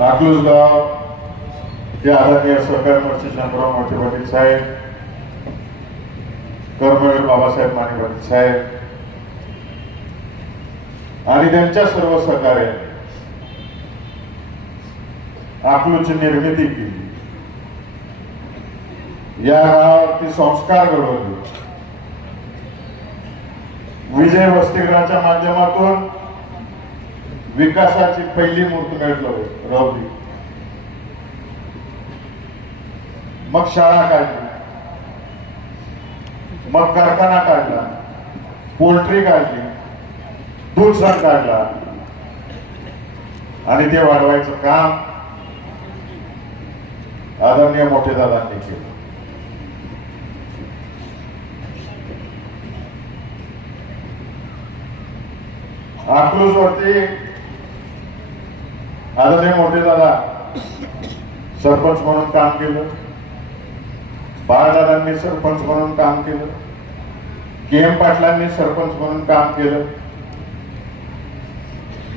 अकलूज गाव ते आदरणीय सहकार मंत्री शंकरराव मोठे पाटील साहेब, कर्मवीर बाबासाहेब माने पाटील साहेब आणि त्यांच्या सर्व सहकार्याने अकलूजची निर्मिती केली. या गावावरती संस्कार घडवले. विजय वसतिगृहाच्या माध्यमातून विकासाची पहिली मूर्त रवली. मग शाळा काढली, मग कारखाना काढला, पोल्ट्री काढली, दूध संघ काढला आणि ते वाढवायचं काम आदरणीय मोठे दादांनी केलं. अकलूज वरती आदरणीय मोठे दादा सरपंच म्हणून काम केलं, बाळदादांनी सरपंच म्हणून काम केलं, के.एम. पाटलांनी सरपंच म्हणून काम केलं,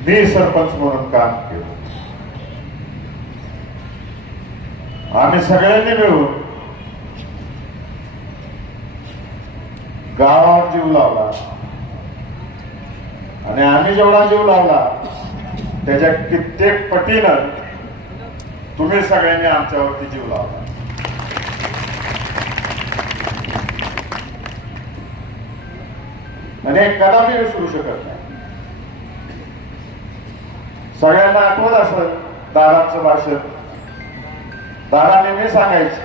मी सरपंच म्हणून काम केलं. आम्ही सगळ्यांनी मिळून गावावर जीव लावला आणि आम्ही जेवढा जीव लावला त्याच्या कित्येक पटीनं तुम्ही सगळ्यांनी आमच्यावरती जीव लावला. आणि कदापि विसरू शकत नाही. सगळ्यांना आठवत असेल दादांचं भाषण. दादा नेहमी सांगायचे,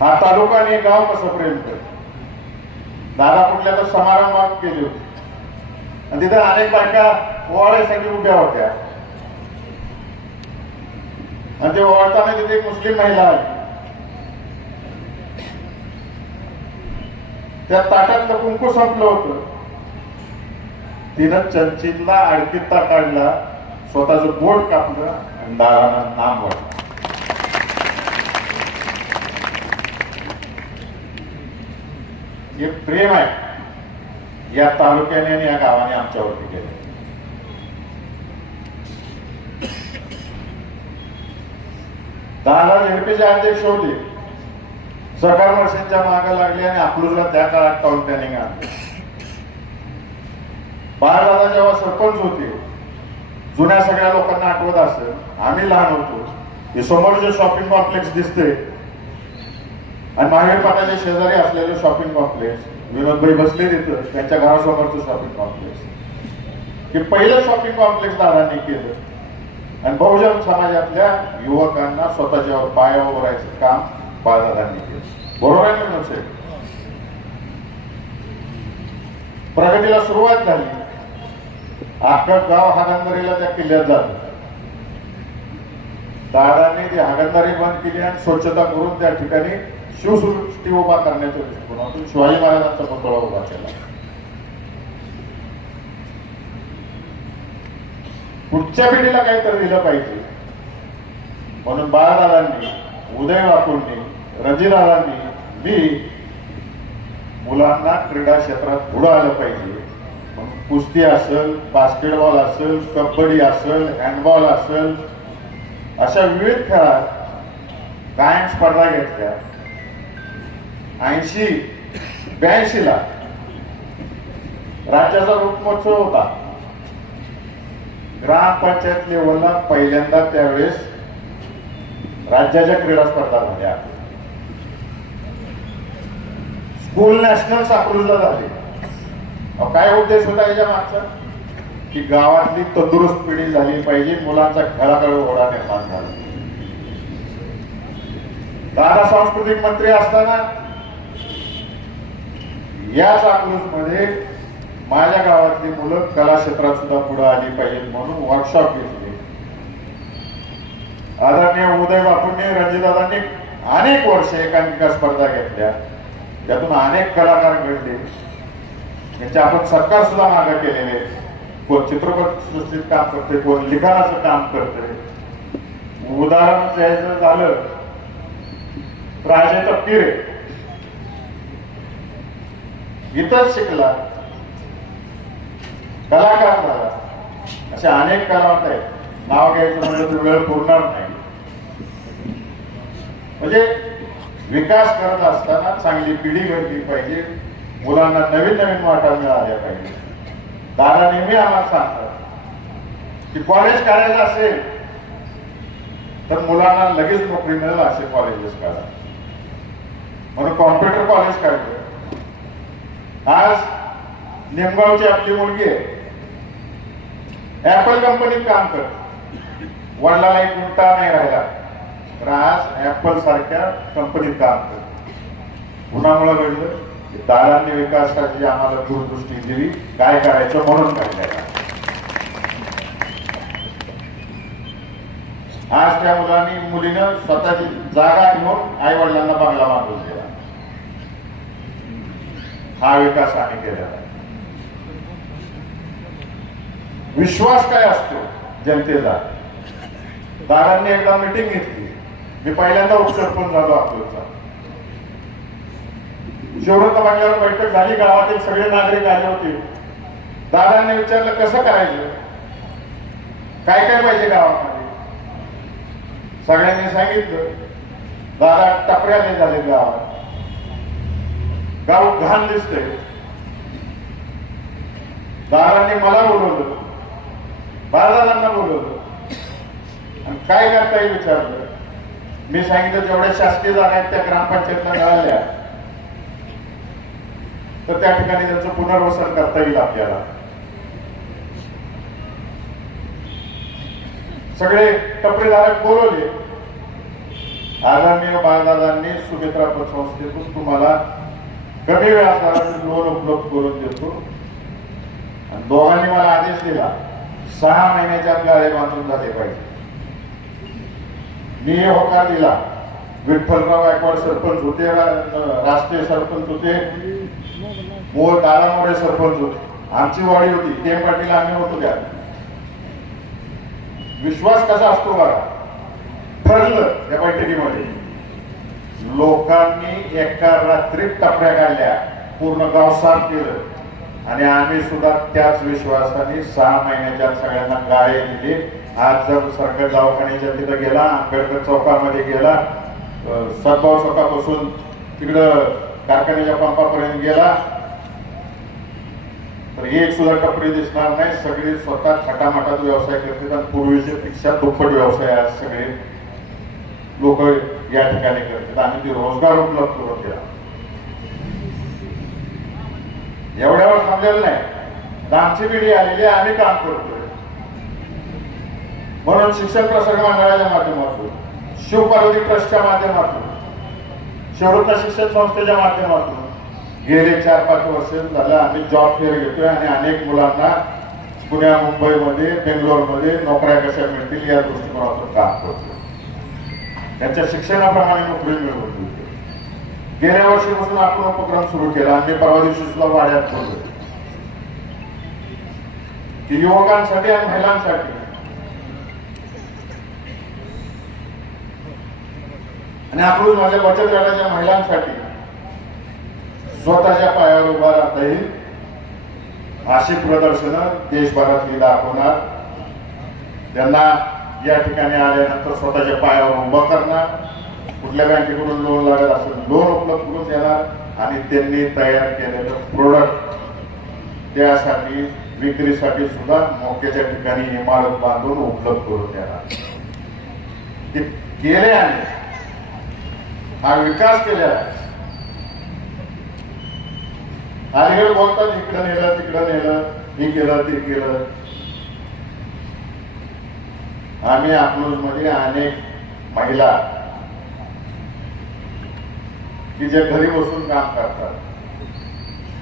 हा तालुका आणि गाव कसं प्रेम करत. दादा कुठल्या तर समारंभात केले होते आणि तिथे अनेक बायका ओवाळायसाठी उभ्या होत्या आणि ते ओवाळताना तिथे एक मुस्लिम महिला आली. त्या ताटातलं कुंकू संपलं होतं. तिनं चंचीतला अडकित्ता काढला, स्वतःचं बोट कापलं आणि दादांना नाम वाटलं. हे प्रेम आहे या तालुक्याने आणि या गावाने आमच्यावरती केलं. दादा झेडपीचे अध्यक्ष होते, सहकार वर्षांच्या मागे लागले आणि अकलूजला त्या काळात टाऊन प्लॅनिंग आणले. बाळदादा जेव्हा सरपंच होते, जुन्या सगळ्या लोकांना आठवत असेल, आम्ही लहान होतो, हे समोर जे शॉपिंग कॉम्प्लेक्स दिसते आणि महावीर पाटाच्या शेजारी असलेले शॉपिंग कॉम्प्लेक्स, विनोदभाई बसले तिथं, त्यांच्या घरासमोरचं शॉपिंग कॉम्प्लेक्स, हे पहिलं शॉपिंग कॉम्प्लेक्स दादांनी केलं आणि बहुजन समाजातल्या युवकांना स्वतःच्या पायावर राहायचं काम बाळदादांनी केलं. बरोबर आहे ना साहेब? प्रगतीला सुरुवात झाली. अख्खं गाव हागणदारीला त्या किल्ल्यात जात. दादांनी ती हागणदारी बंद केली आणि स्वच्छता करून त्या ठिकाणी शिवसृष्टी उभा करण्याच्या दृष्टिकोनातून शिवाजी महाराजांचा पुतळा उभा केला. पुढच्या पिढीला काहीतरी दिलं पाहिजे म्हणून बाळदादांनी, उदय बापूंनी, रणजितदादांनी, मी मुलांना क्रीडा क्षेत्रात पुढे आलं पाहिजे. कुस्ती असेल, बास्केटबॉल असेल, कबड्डी असेल, हँडबॉल असेल, अशा विविध खेळात कायम स्पर्धा घेतल्या. 82 ला राज्याचा लोकमहोत्सव होता. ग्रामपंचायत लेवलला पहिल्यांदा त्यावेळेस राज्याच्या क्रीडा स्पर्धा झाल्या. स्कूल नॅशनल अकलूजला झाले. काय उद्देश होता याच्या मागचा? की गावातली तंदुरुस्त पिढी झाली पाहिजे, मुलांचा खेळाकडे ओढा निर्माण झाला. दादा सांस्कृतिक मंत्री असताना याच अकलूजमध्ये माझ्या गावातली मुलं कला क्षेत्रात सुद्धा पुढे आली पाहिजेत म्हणून वर्कशॉप घेतले. आदरणीय उदय बापूंनी, रणजितदादांनी अनेक वर्ष एकांकिका स्पर्धा घेतल्या. त्यातून अनेक कलाकार घडले. त्यांचे आपण सत्कार सुद्धा मागे केलेले. कोण चित्रपट सृष्टीत काम करते, कोण लिखाणाचं काम करते. उदाहरण द्यायचं झालं तर अजय तपकिरे इथंच शिकला, कलाकार झाला. असे अनेक कलावंत आहेत. नाव घ्यायचं म्हणलं तर वेळ पुरणार नाही. म्हणजे विकास करत असताना चांगली पिढी घडली पाहिजे, मुलांना नवीन नवीन वाटा मिळाल्या पाहिजे. दादा नेहमी आम्हाला सांगतात की कॉलेज करायचं असेल तर मुलांना लगेच नोकरी मिळेल असे कॉलेजेस करा, म्हणून कॉम्प्युटर कॉलेज काढलं. आज निमगावची आपली मुलगी आहे, ऍपल कंपनीत काम करते. वडिलाला एक गुंता नाही राहिला तर आज ऍपल सारख्या कंपनीत काम करते. कुणामुळे घडलं? दादांनी विकासाची आम्हाला दूरदृष्टी दिली, काय करायचं म्हणून काढल्या. आज त्या मुलीनं स्वतःची जागा घेऊन आई वडिलांना बंगला बांधून दिला. हा विकास आम्ही केलेला आहे. विश्वास काय असतो जनतेचा? दादांनी एकदा मिटिंग घेतली, मी पहिल्यांदा उपसरपंच झालो अकलूजचा. शिवरत्न बंगल्यावर बैठक झाली, गावातील सगळे नागरिक आले होते. दादांनी विचारलं कसं करायचं, काय काय पाहिजे गावामध्ये. सगळ्यांनी सांगितलं. दादा टपऱ्याने झाले गावात, गाव घाण दिसते. दादांनी मला बोलवलं, बाळदादांना बोलवलं आणि काय करता येईल विचारलं. मी सांगितलं जेवढ्या शासकीय जागा आहेत त्या ग्रामपंचायतला मिळाल्या तर त्या ठिकाणी त्यांचं पुनर्वसन करता येईल आपल्याला. सगळे टपरीधारक बोलवले. आदरणीय बाळदादांनी सुमित्रा पतसंस्थेतून तुम्हाला कमी व्याजदराने लोन उपलब्ध करून देतो. आणि दोघांनी मला आदेश दिला 6 महिन्याच्या गाळे बांधून झाले पाहिजे. मी होकार दिला. विठ्ठलराव गायकवाड सरपंच होते, राष्ट्रीय सरपंच होते, मूळ दादा मोरे सरपंच होते, आमची वाडी होती, के पाटील आम्ही होतो. त्या विश्वास कसा असतो बघा. ठरलं या बैठकीमध्ये, लोकांनी एका रात्रीत टपऱ्या काढल्या, पूर्ण गाव साफ केलं आणि आम्ही सुद्धा त्याच विश्वासाने 6 महिन्याच्या सगळ्यांना गाळे दिले. आज जर सरकारी दवाखान्याच्या तिथं गेला, आंबेडकर चौकामध्ये गेला, सद्भाव चौकापासून तिकडं कारखान्याच्या पंपापर्यंत गेला तर एक सुद्धा टपरी दिसणार नाही. सगळे स्वतः खटामटात व्यवसाय करतात आणि पूर्वीच्या पेक्षा दुप्पट व्यवसाय आज सगळे लोक या ठिकाणी करतात. आम्ही ते रोजगार उपलब्ध करून दिला. एवढ्यावर थांबलेलं नाही, आमची पिढी आलेली आहे, आम्ही काम करतोय. म्हणून शिक्षण प्रसारक मंडळाच्या माध्यमातून, शिवपार्वती ट्रस्टच्या माध्यमातून, शिवरत्न शिक्षण संस्थेच्या माध्यमातून गेले 4-5 वर्ष झालं आम्ही जॉब फेअर घेतोय आणि अनेक मुलांना पुण्या, मुंबईमध्ये, बेंगलोरमध्ये नोकऱ्या कशा मिळतील या दृष्टिकोनातून काम करतो. त्यांच्या शिक्षणाप्रमाणे नोकरी मिळवून देतो. गेल्या वर्षीपासून आपण उपक्रम सुरू केला. आम्ही परवा दिवशी सुद्धा वाड्यात बोललो की युवकांसाठी आणि महिलांसाठी आणि आपण माझ्या बचत गटाच्या महिलांसाठी स्वतःच्या पायावर उभा राहता येईल अशी प्रदर्शनं देशभरातली दाखवणार. त्यांना या ठिकाणी आल्यानंतर स्वतःच्या पायावर उभं करणार. कुठल्या बँकेकडून लोन लागत असेल लोन उपलब्ध करून देणार आणि त्यांनी तयार केलेलं प्रोडक्ट त्यासाठी विक्रीसाठी सुद्धा मोक्याच्या ठिकाणी इमारत बांधून उपलब्ध करून देणार. ते केले आणि हा विकास केलेला आहे. अलीकडे बोलतात इकडं नेलं तिकडं नेलं, हे केलं ते केलं. आम्ही अकलूजमध्ये अनेक महिला की जे घरी बसून काम करतात,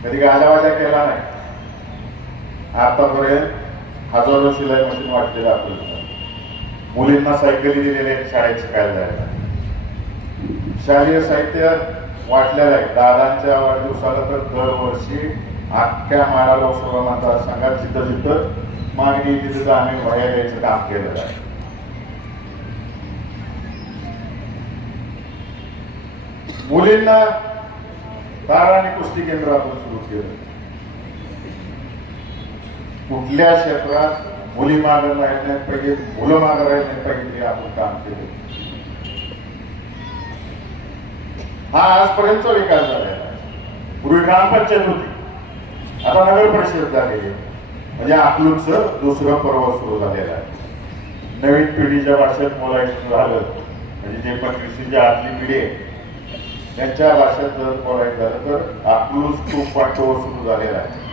कधी गाजावाजा केला नाही. आतापर्यंत हजारो शिलाई मशीन वाटलेलं अकलूजला. मुलींना सायकली दिलेल्या आहेत शाळेत शिकायला जायला. शालेय साहित्य वाटलेलं आहे. दादांच्या वाढदिवसाला तर दरवर्षी अख्ख्या माळा लोकसभा मतदारसंघात जिथं जिथं मागणी तिथं आम्ही वह्या द्यायचं काम केलेलं आहे. मुलींना तार आणि कुस्ती केंद्र आपण सुरू केलं. कुठल्या क्षेत्रात मुली मागं राहिल्या नाहीत पाहिजे, मुलं मागं राहिली नाहीत पाहिजे, हे आपण काम केले. हा आजपर्यंतचा विकास झालेला आहे. पूर्वी ग्रामपंचायत होती, आता नगर परिषद झाली, म्हणजे अकलूजचं दुसरं पर्व सुरू झालेलं आहे. नवीन पिढीच्या भाषेत बोलायचं झालं म्हणजे जे 25च्या आतली पिढी आहे त्यांच्या भाषेत जर बोलायचं झालं तर अकलूज 2.0 सुरू झालेला आहे.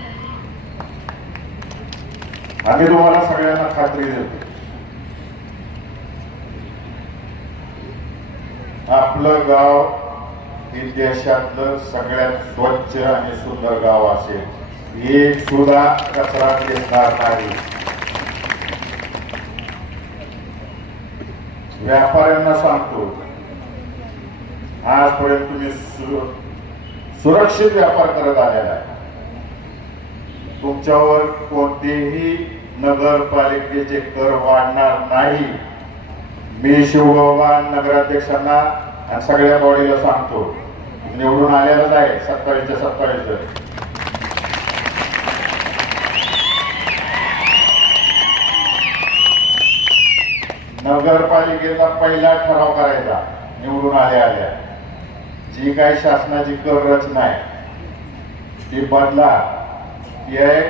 आम्ही तुम्हाला सगळ्यांना खात्री देतो, आपलं गाव हे देशातलं सगळ्यात स्वच्छ आणि सुंदर गाव असेल, एक सुद्धा कचरा दिसणार नाही. व्यापाऱ्यांना सांगतो, आजपर्यंत तुम्ही सुरक्षित व्यापार करत आलेला आहे. तुमच्यावर कोणतेही नगरपालिकेचे कर वाढणार नाही. मी शिवबाबा नगराध्यक्षांना आणि सगळ्या बॉडीला सांगतो, निवडून आलेलाच आहे 27च्या 27. नगरपालिकेचा पहिला ठराव करायचा निवडून आल्या जी काही शासनाची कर रचना आहे ती बदला. ती आहे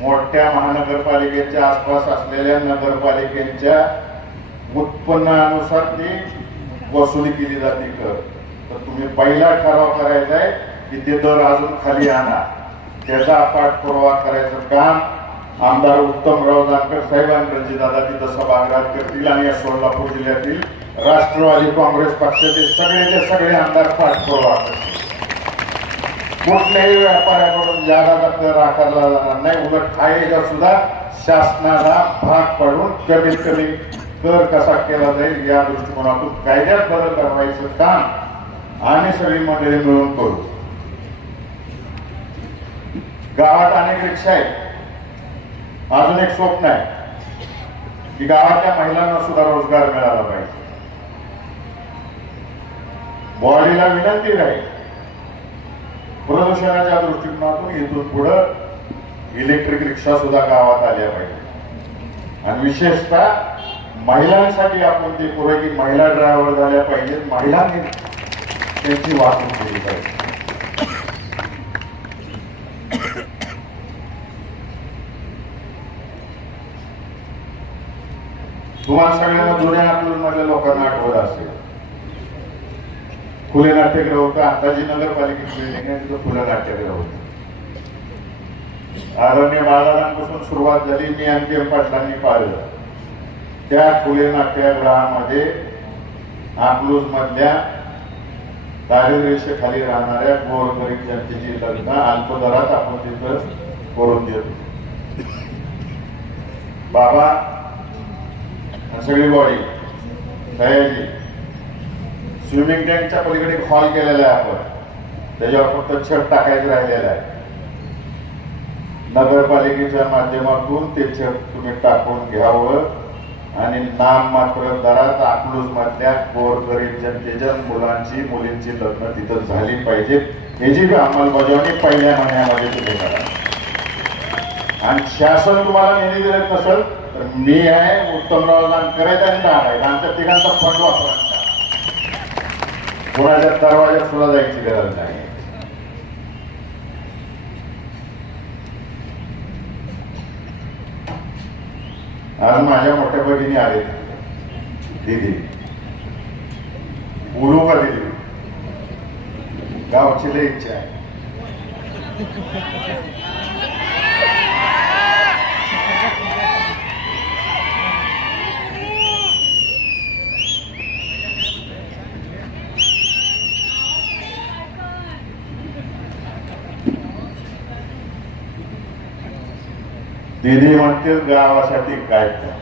मोठ्या महानगरपालिकेच्या आसपास असलेल्या नगरपालिकेच्या उत्पन्नानुसार ती वसुली केली जाते कर. तर तुम्ही पहिला ठराव करायचा आहे की ते दर अजून खाली आणा. त्याचा पाठपुरावा करायचं काम आमदार उत्तमराव जानकर साहेब आणि रणजितदादा तिथं सभागृहात करतील आणि या सोलापूर जिल्ह्यातील राष्ट्रवादी काँग्रेस पक्षाचे सगळे आमदार पाठपुरावा करतील. कुठल्याही व्यापाऱ्याकडून जादा कर आकारला जाणार नाही. उलट हा सुद्धा शासनाला भाग पाडून कमीत कमी कर कसा केला जाईल या दृष्टिकोनातून कायद्यात बदल करवायचं काम आम्ही सगळी मंडळी मिळून करू. गावात अनेक रिक्षा आहेत. अजून एक स्वप्न आहे की गावातल्या महिलांना सुद्धा रोजगार मिळाला पाहिजे. बॉडीला विनंती राहील, प्रदूषणाच्या दृष्टिकोनातून इथून पुढे इलेक्ट्रिक रिक्षा सुद्धा गावात आल्या पाहिजे. आणि विशेषतः महिलांसाठी आपण ते करूया की महिला ड्रायव्हर झाल्या पाहिजेत, महिलांनी त्यांची वाहतूक केली पाहिजे. तुम्हाला सगळ्यांना जुन्या अकलूजमधल्या लोकांना आठवत असेल, फुले नाट्यगृह होतं. आता जी नगरपालिकेची बिल्डिंग आहे तिथं फुले नाट्यगृह होतं. आदरणीय बाळासाहेबांपासून सुरुवात झाली, मी आणि MP पाटलांनी पाहिलं. त्या फुले नाट्यगृहामध्ये अकलूज मधल्या दारिद्र्यरेषेखाली राहणाऱ्या गोरगरीब जनतेची लग्न अल्प दरात आपण तिथं करून देतो. बाबा सगळी बॉडी सयाजी स्विमिंग टँकच्या पलीकडे एक हॉल केलेला आहे आपण, त्याच्यावर फक्त छत टाकायचं राहिलेलं आहे. नगरपालिकेच्या माध्यमातून ते छत तुम्ही टाकून घ्यावं आणि नाम मात्र दरात अकलूज मधल्या गोरगरीब जनतेच्या मुलांची मुलींची लग्न तिथं झाली पाहिजे. याची अंमलबजावणी पहिल्या महिन्यामध्ये तुम्ही करा. आणि शासन तुम्हाला निधी देत नसेल तर मी आहे, उत्तमराव जानकर आहेत आणि दादा आहेत, आमच्या तिघांचा फंड वापरायचा. कोणाच्या दरवाज्यात सुद्धा जायची गरज नाही. आज माझ्या मोठ्या बहिणी आले, दिदी बोलू का दिदी, गावची लई इच्छा आहे. दीदी म्हणते गावासाठी काय कर.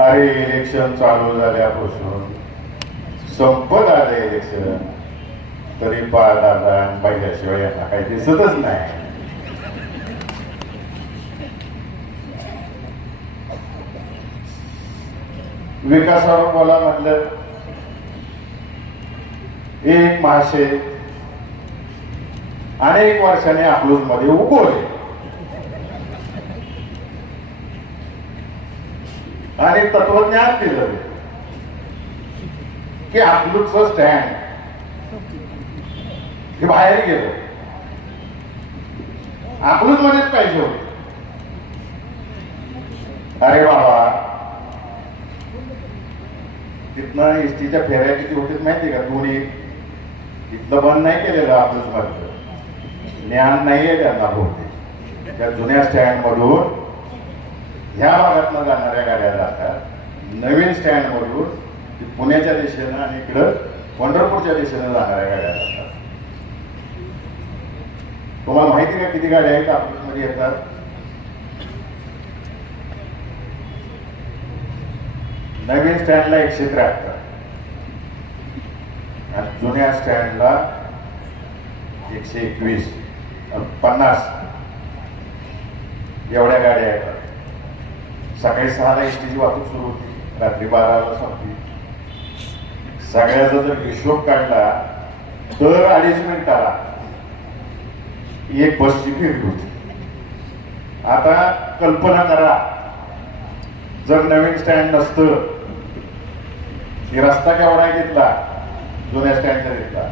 अरे इलेक्शन चालू झाल्यापासून संपत आलं इलेक्शन तरी बाळदादा आणि पाहिल्याशिवाय यांना काही दिसतच नाही. विकासावर बोला म्हटलं एक मासे अनेक वर्षांनी अकलूज मध्ये उगवले आणि तत्वज्ञान दिलं की अकलूजचं स्टँड हे बाहेर गेलं, अकलूज मध्येच पाहिजे होते. अरे बाबा, तिथनं एसटीच्या फेऱ्या किती होतीच माहिती का? दोन्ही तिथलं बंद नाही केलेलं अकलूज मध्ये. ज्ञान नाहीये त्यांना बहुतेक. त्या जुन्या स्टँड मधून ह्या भागातनं जाणाऱ्या गाड्या जातात, नवीन स्टँड मधून पुण्याच्या दिशेनं आणि इकडं पंढरपूरच्या दिशेनं जाणाऱ्या गाड्या जातात. तुम्हाला माहिती का किती गाड्या आहेत अकलूज मध्ये येतात? नवीन स्टँडला 173 आणि जुन्या स्टँडला 121, 50 एवढ्या गाड्या येतात. सकाळी 6ला एसटीची वाहतूक सुरू होती, रात्री 12ला संपली. सगळ्याचा जर हिशोब काढला तर 2.5 मिनिटाला एक बसची फिरली होती. आता कल्पना करा, जर नवीन स्टँड नसतं, रस्ता केवढा घेतला जुन्या स्टँडचा घेतला,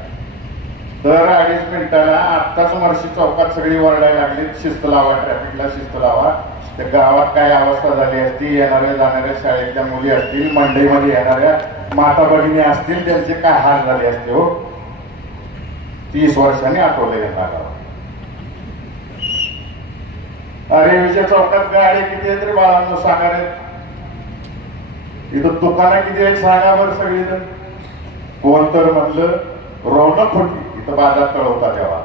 तर 2.5 मिनिटाला आत्ताच मर्शी चौकात सगळी वरडायला लागली, शिस्त लावा, ट्रॅफिकला शिस्त लावा. त्या गावात काय अवस्था झाली असती, येणाऱ्या जाणाऱ्या शाळेतल्या मुली असतील, मंडईमध्ये येणाऱ्या माता भगिनी असतील, त्यांचे काय हाल झाले असते हो. 30 वर्षांनी आठवले यांना गावात. अरे विजय चौकात गाडी किती आहेत रे बाळांनो, सांगा रे. इथं दुकानं किती आहेत सांगा बरं सगळी. तर कोण तर म्हणलं रौनक होती इथं, बाजार तळ होता तेव्हा.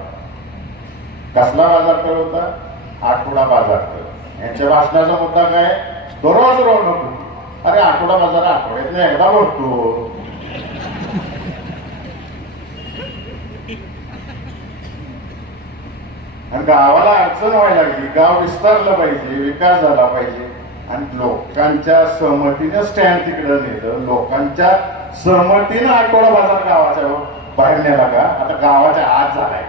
कसला बाजार तळ होता? आठवडा बाजार तळ. यांच्या भाषणाचा मुद्दा काय? दररोज रौनक होती. अरे आठवडा बाजार आठवड्यातनं एकदा भरतो. आणि गावाला अडचण व्हायला लागली, गाव विस्तारलं पाहिजे, विकास झाला पाहिजे, आणि लोकांच्या सहमतीने स्टँड तिकडे नेलं, लोकांच्या सहमतीनं आठवडा बाजार गावाच्या बाहेर नेला का? आता गावाच्या आत झालाय,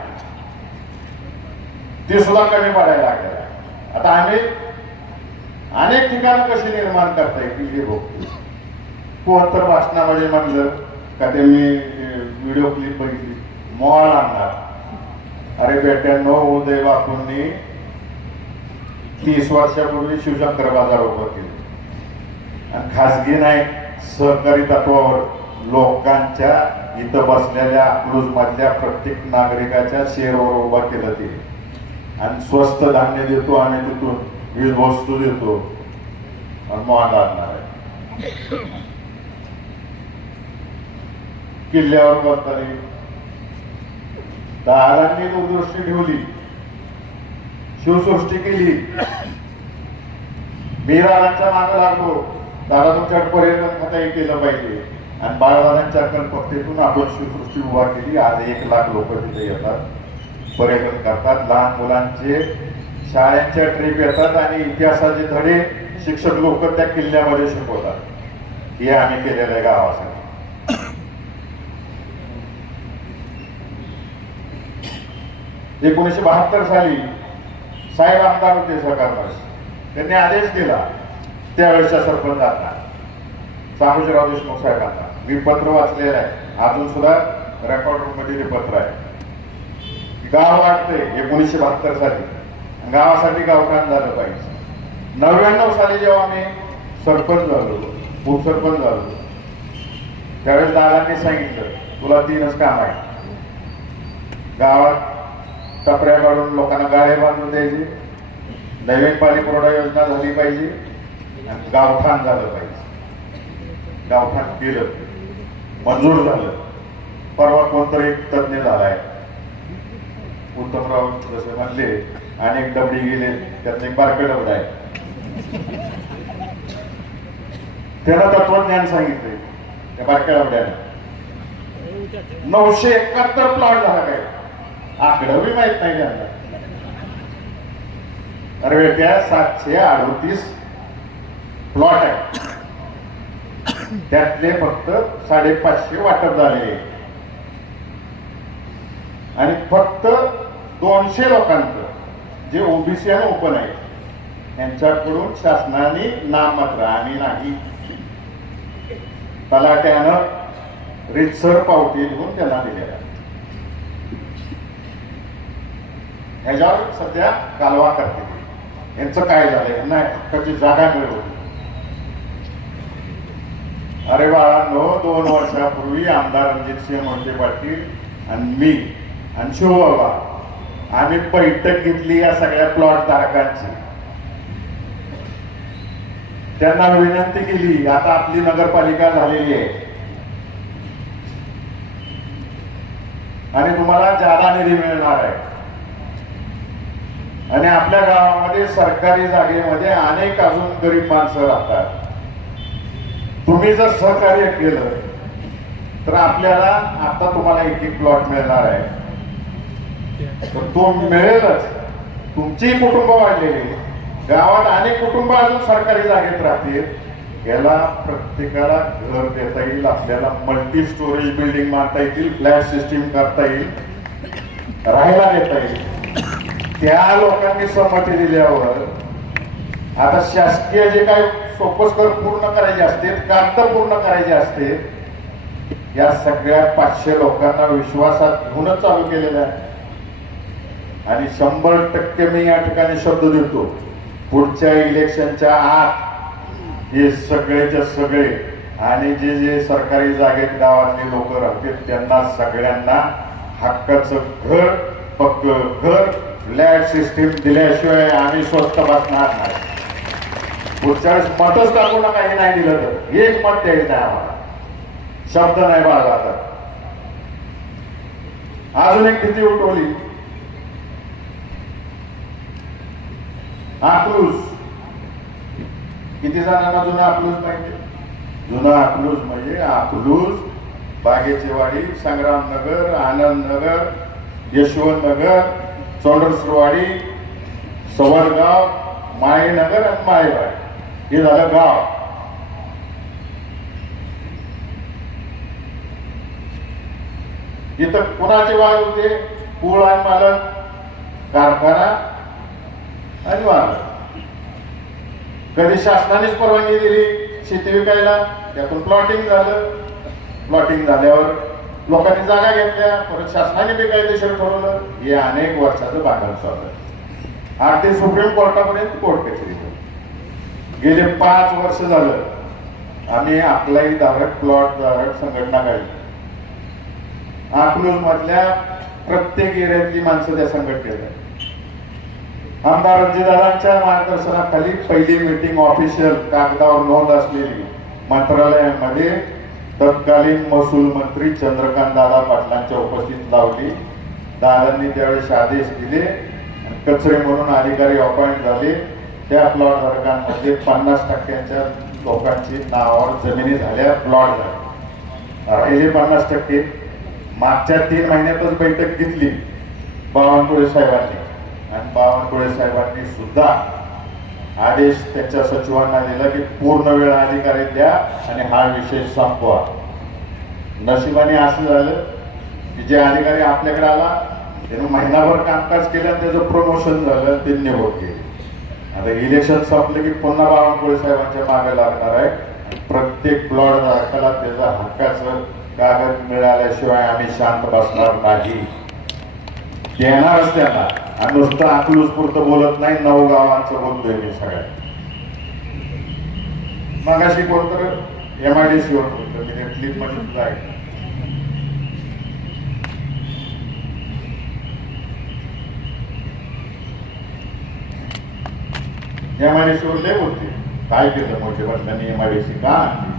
ते सुद्धा कमी पडायला लागले. आता आम्ही अनेक ठिकाणं कशी निर्माण करता येतील हे बघतो. कोणतर भाषणामध्ये म्हणलं का, ते मी व्हिडिओ क्लिप बघितली, मॉल आणणार. अरे बेट्यानो, उदय बापूंनी 30 वर्षापूर्वी शिवशंकर बाजार उभं केलं आणि खासगी नाही, सहकारी तत्वावर लोकांच्या इथं बसलेल्या अकलूज मधल्या प्रत्येक नागरिकाच्या शेअरवर उभा केलं ते. आणि स्वस्त धान्य देतो आणि तिथून विविध वस्तू देतो आणि मॉल आणणार आहे. किल्ल्यावर करताना दादांनी दूरदृष्टी ठेवली, शिवसृष्टी केली. मी दादांच्या मागे लागलो, दादा तुमच्या पर्यटन खातं केलं पाहिजे, आणि बाळदादांच्या कल्पकतेतून आपण शिवसृष्टी उभा केली. आज 1 लाख लोक तिथे येतात, पर्यटन करतात. लहान मुलांचे शाळेच्या ट्रिप येतात आणि इतिहासाचे धडे शिक्षक लोक त्या किल्ल्यामध्ये शिकवतात. हे आम्ही केलेलं आहे गावासाठी. 1972 साली साहेब आमदार होते सरकारमध्ये, त्यांनी आदेश दिला त्यावेळेच्या सरपंचांना, सामूजीराव देशमुख साहेबांना. मी पत्र वाचलेलं आहे, अजून सुद्धा रेकॉर्ड रूम मध्ये ते पत्र आहे. गाव वाटते 1972 साली, गावासाठी गावठाण झालं पाहिजे. 99 साली जेव्हा मी सरपंच झालो, उपसरपंच झालो, त्यावेळेस दादांनी सांगितलं, तुला 3च काम आहे. गावात टपऱ्या काढून लोकांना गाळे बांधून द्यायचे, नवीन पाणी पुरवठा योजना झाली पाहिजे, आणि गावठाण झालं पाहिजे. गावठाण केलं, मंजूर झालं. परवा कोणतरी एक तज्ञ झालाय, उत्तमराव जसे म्हणले, अनेक डबडी गेले, त्यात एक बारकं डबड आहे, त्याला तत्वज्ञान सांगितले. त्या बारक्या डबड्याने 971 प्लॉट झाला, काय आकडं बी माहित नाही त्यांना. अरे त्या 738 प्लॉट आहे, त्यातले फक्त 550 वाटप झाले. आणि फक्त 200 लोकांचं जे ओबीसी आणि ओपन आहे यांच्याकडून शासनाने नाममात्र आणि नाही तलाट्यानं रितसर पावती लिहून त्यांना दिलेल्या. ह्याच्यावर सध्या कालवा करते. यांचं काय झालंय? यांना हक्काची जागा मिळवली. अरे बाळांनो, 2 वर्षापूर्वी आमदार रणजितसिंह मोहिते पाटील आणि मी आणि शिवबाबा आम्ही बैठक घेतली या सगळ्या प्लॉट धारकांची. त्यांना विनंती केली, आता आपली नगरपालिका झालेली आहे आणि तुम्हाला जादा निधी मिळणार आहे आणि आपल्या गावामध्ये सरकारी जागेमध्ये अनेक अजून गरीब माणसं राहतात. तुम्ही जर सहकार्य केलं तर आपल्याला आता तुम्हाला एक प्लॉट मिळणार आहे. तर तो मिळेलच. तुमची कुटुंब वाढलेली, गावात अनेक कुटुंब अजून सरकारी जागेत राहतील. याला प्रत्येकाला घर देता येईल, आपल्याला मल्टी स्टोरेज बिल्डिंग मारता येतील, फ्लॅट सिस्टीम करता येईल, राहायला देता येईल. त्या लोकांनी संमती दिल्यावर आता शासकीय जे काही सोपस्कर पूर्ण करायचे असते, कागद पूर्ण करायचे असते, या सगळ्या 500 लोकांना विश्वासात घेऊनच चालू केलेलं आहे. आणि 100% मी या ठिकाणी शब्द देतो, पुढच्या इलेक्शनच्या आत हे सगळेच्या सगळे आणि जे जे सरकारी जागेत गावातले लोक राहतील त्यांना सगळ्यांना हक्काचं घर, पक्क घर, फ्लॅट सिस्टीम दिल्याशिवाय आम्ही स्वस्त बसणार नाही. पुढच्या वेळेस मतच टाकू नका. हे नाही दिलं तर एक मत द्यायचं नाही आम्हाला. शब्द नाही बाळगला तर. अजून एक भीती उठवली, अकलूज. किती जणांना जुना अकलूज पाहिजे? जुना अकलूज म्हणजे अकलूज, बागेचीवाडी, संग्रामनगर, आनंदनगर, यशवंतनगर, चौंडरसरवाडी, सवडगाव, माळेनगर आणि माळेवाडी. हे झालं गाव. इथं कुणाचे वाद होते? पूल आणि मालक, कारखाना आणि मालक. कधी शासनानेच परवानगी दिली शेती विकायला, त्यातून प्लॉटिंग झालं. प्लॉटिंग झाल्यावर लोकांनी जागा घेतल्या, परत शासनाने बेकायदेशीर ठरवलं. हे अनेक वर्षाचं भांडण चालू आहे. अगदी सुप्रीम कोर्टापर्यंत कोर्ट कचेरी गेले 5 वर्ष झालं. आम्ही आपलाही धारक, प्लॉट धारक संघटना काढली. अकलूज मधल्या प्रत्येक एरियातली माणसं त्या संघटनेत. आमदार रणजितदादांच्या मार्गदर्शनाखाली पहिली मीटिंग ऑफिशियल कागदावर नोंद असलेली मंत्रालयामध्ये तत्कालीन महसूल मंत्री चंद्रकांत दादा पाटलांच्या उपस्थित लावली. दादांनी त्यावेळेस आदेश दिले आणि कचरे म्हणून अधिकारी अपॉइंट झाले. त्या प्लॉट धारकांमध्ये 50% लोकांची नावावर जमिनी झाल्या, प्लॉट झाले. राहिले 50%. मागच्या 3 महिन्यातच बैठक घेतली बावनकुळे साहेबांनी आणि बावनकुळे साहेबांनी सुद्धा आदेश त्यांच्या सचिवांना दिला की पूर्ण वेळ अधिकारी द्या आणि हा विषय संपवा. नशिबाने असं झालं की जे अधिकारी आपल्याकडे आला त्यानं महिनाभर कामकाज केलं आणि त्याचं प्रमोशन झालं, ते निवड केली. आता इलेक्शन संपलं की पुन्हा बावनकुळे साहेबांच्या मागे लागणार आहे. प्रत्येक प्लॉट धारकाला त्याचा हक्काचं कागद मिळाल्याशिवाय आम्ही शांत बसणार नाही. देणारच त्यांना. आणि नुसतं अकलूज पुरतं बोलत नाही, 9 गावांचं बोलतोय मी सगळ्या. मगाशी कोणतं MIDC वर बोलतो मी, क्लिप मध्ये सुद्धा आहे. MIDC वर लय बोलते. काय केलं मोठे पाटलांनी? MIDC का आणली?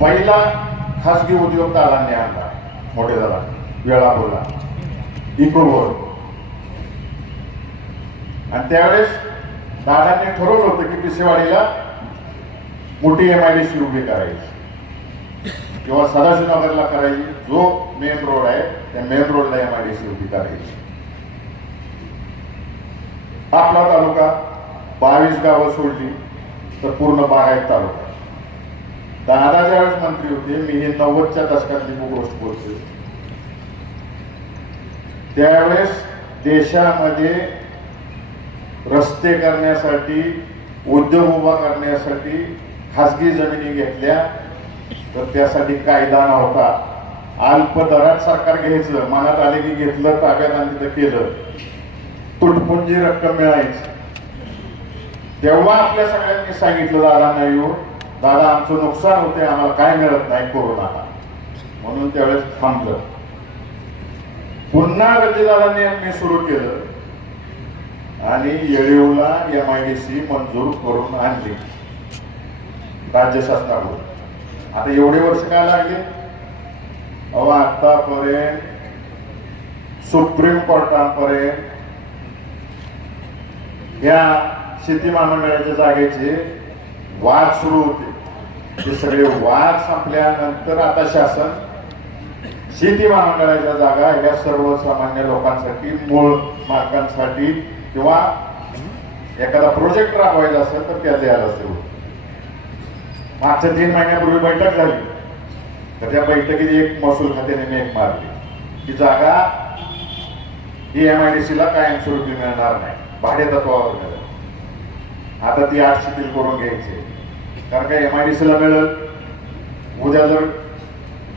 पहिला खासगी उद्योग दादांनी आणला, मोठे दादा वेळापूरला, इकोवर. आणि त्यावेळेस दादांनी ठरवलं होतं की पिसेवाडीला मोठी MIDC उभी करायची किंवा सदाशिवनगरला करायची. जो मेन रोड आहे त्या मेन रोडला MIDC उभी करायची. आपला तालुका 22 गावं सोडली तर पूर्ण बागायत तालुका. दादा ज्यावेळेस मंत्री होते, मी हे 90च्या दशकातली गोष्ट बोलतोय, त्यावेळेस देशामध्ये रस्ते करण्यासाठी, उद्योग उभा करण्यासाठी खासगी जमिनी घेतल्या, तर त्यासाठी कायदा नव्हता. अल्प दरात सरकार घ्यायचं, मनात आले की घेतलं, ताब्यात आणलं तर केलं, तुटपुंजी रक्कम मिळायची. तेव्हा आपल्या सगळ्यांनी सांगितलं, दादा नाही हो, दादा आमचं नुकसान होते, आम्हाला काय मिळत नाही, कोरोना म्हणून त्यावेळेस थांबलं. पुन्हा रणजितदादांनी मी सुरू केलं आणि येळीवला MIDC मंजूर करून आणली राज्य शासनाकडून. आता एवढे वर्ष काय लागले? अहो आतापर्यंत सुप्रीम कोर्टापर्यंत या शेती महामंडळाच्या जागेचे वाद सुरू होते. ते सगळे वाद संपल्यानंतर आता शासन शेती महामंडळाच्या जागा या सर्वसामान्य लोकांसाठी, मूळ मालकांसाठी किंवा एखादा प्रोजेक्ट राबवायचा असेल तर त्या द्यायला सुरू. मागच्या 3 महिन्यापूर्वी बैठक झाली, तर त्या बैठकीत एक महसूल खात्याने मेक मारली की जागा ही MIDCला कायमस्वरूपी मिळणार नाही, भाडे तत्वावर मिळेल. आता ती 8 शिथिल करून घ्यायची, कारण का MIDCला मिळेल. उद्या जर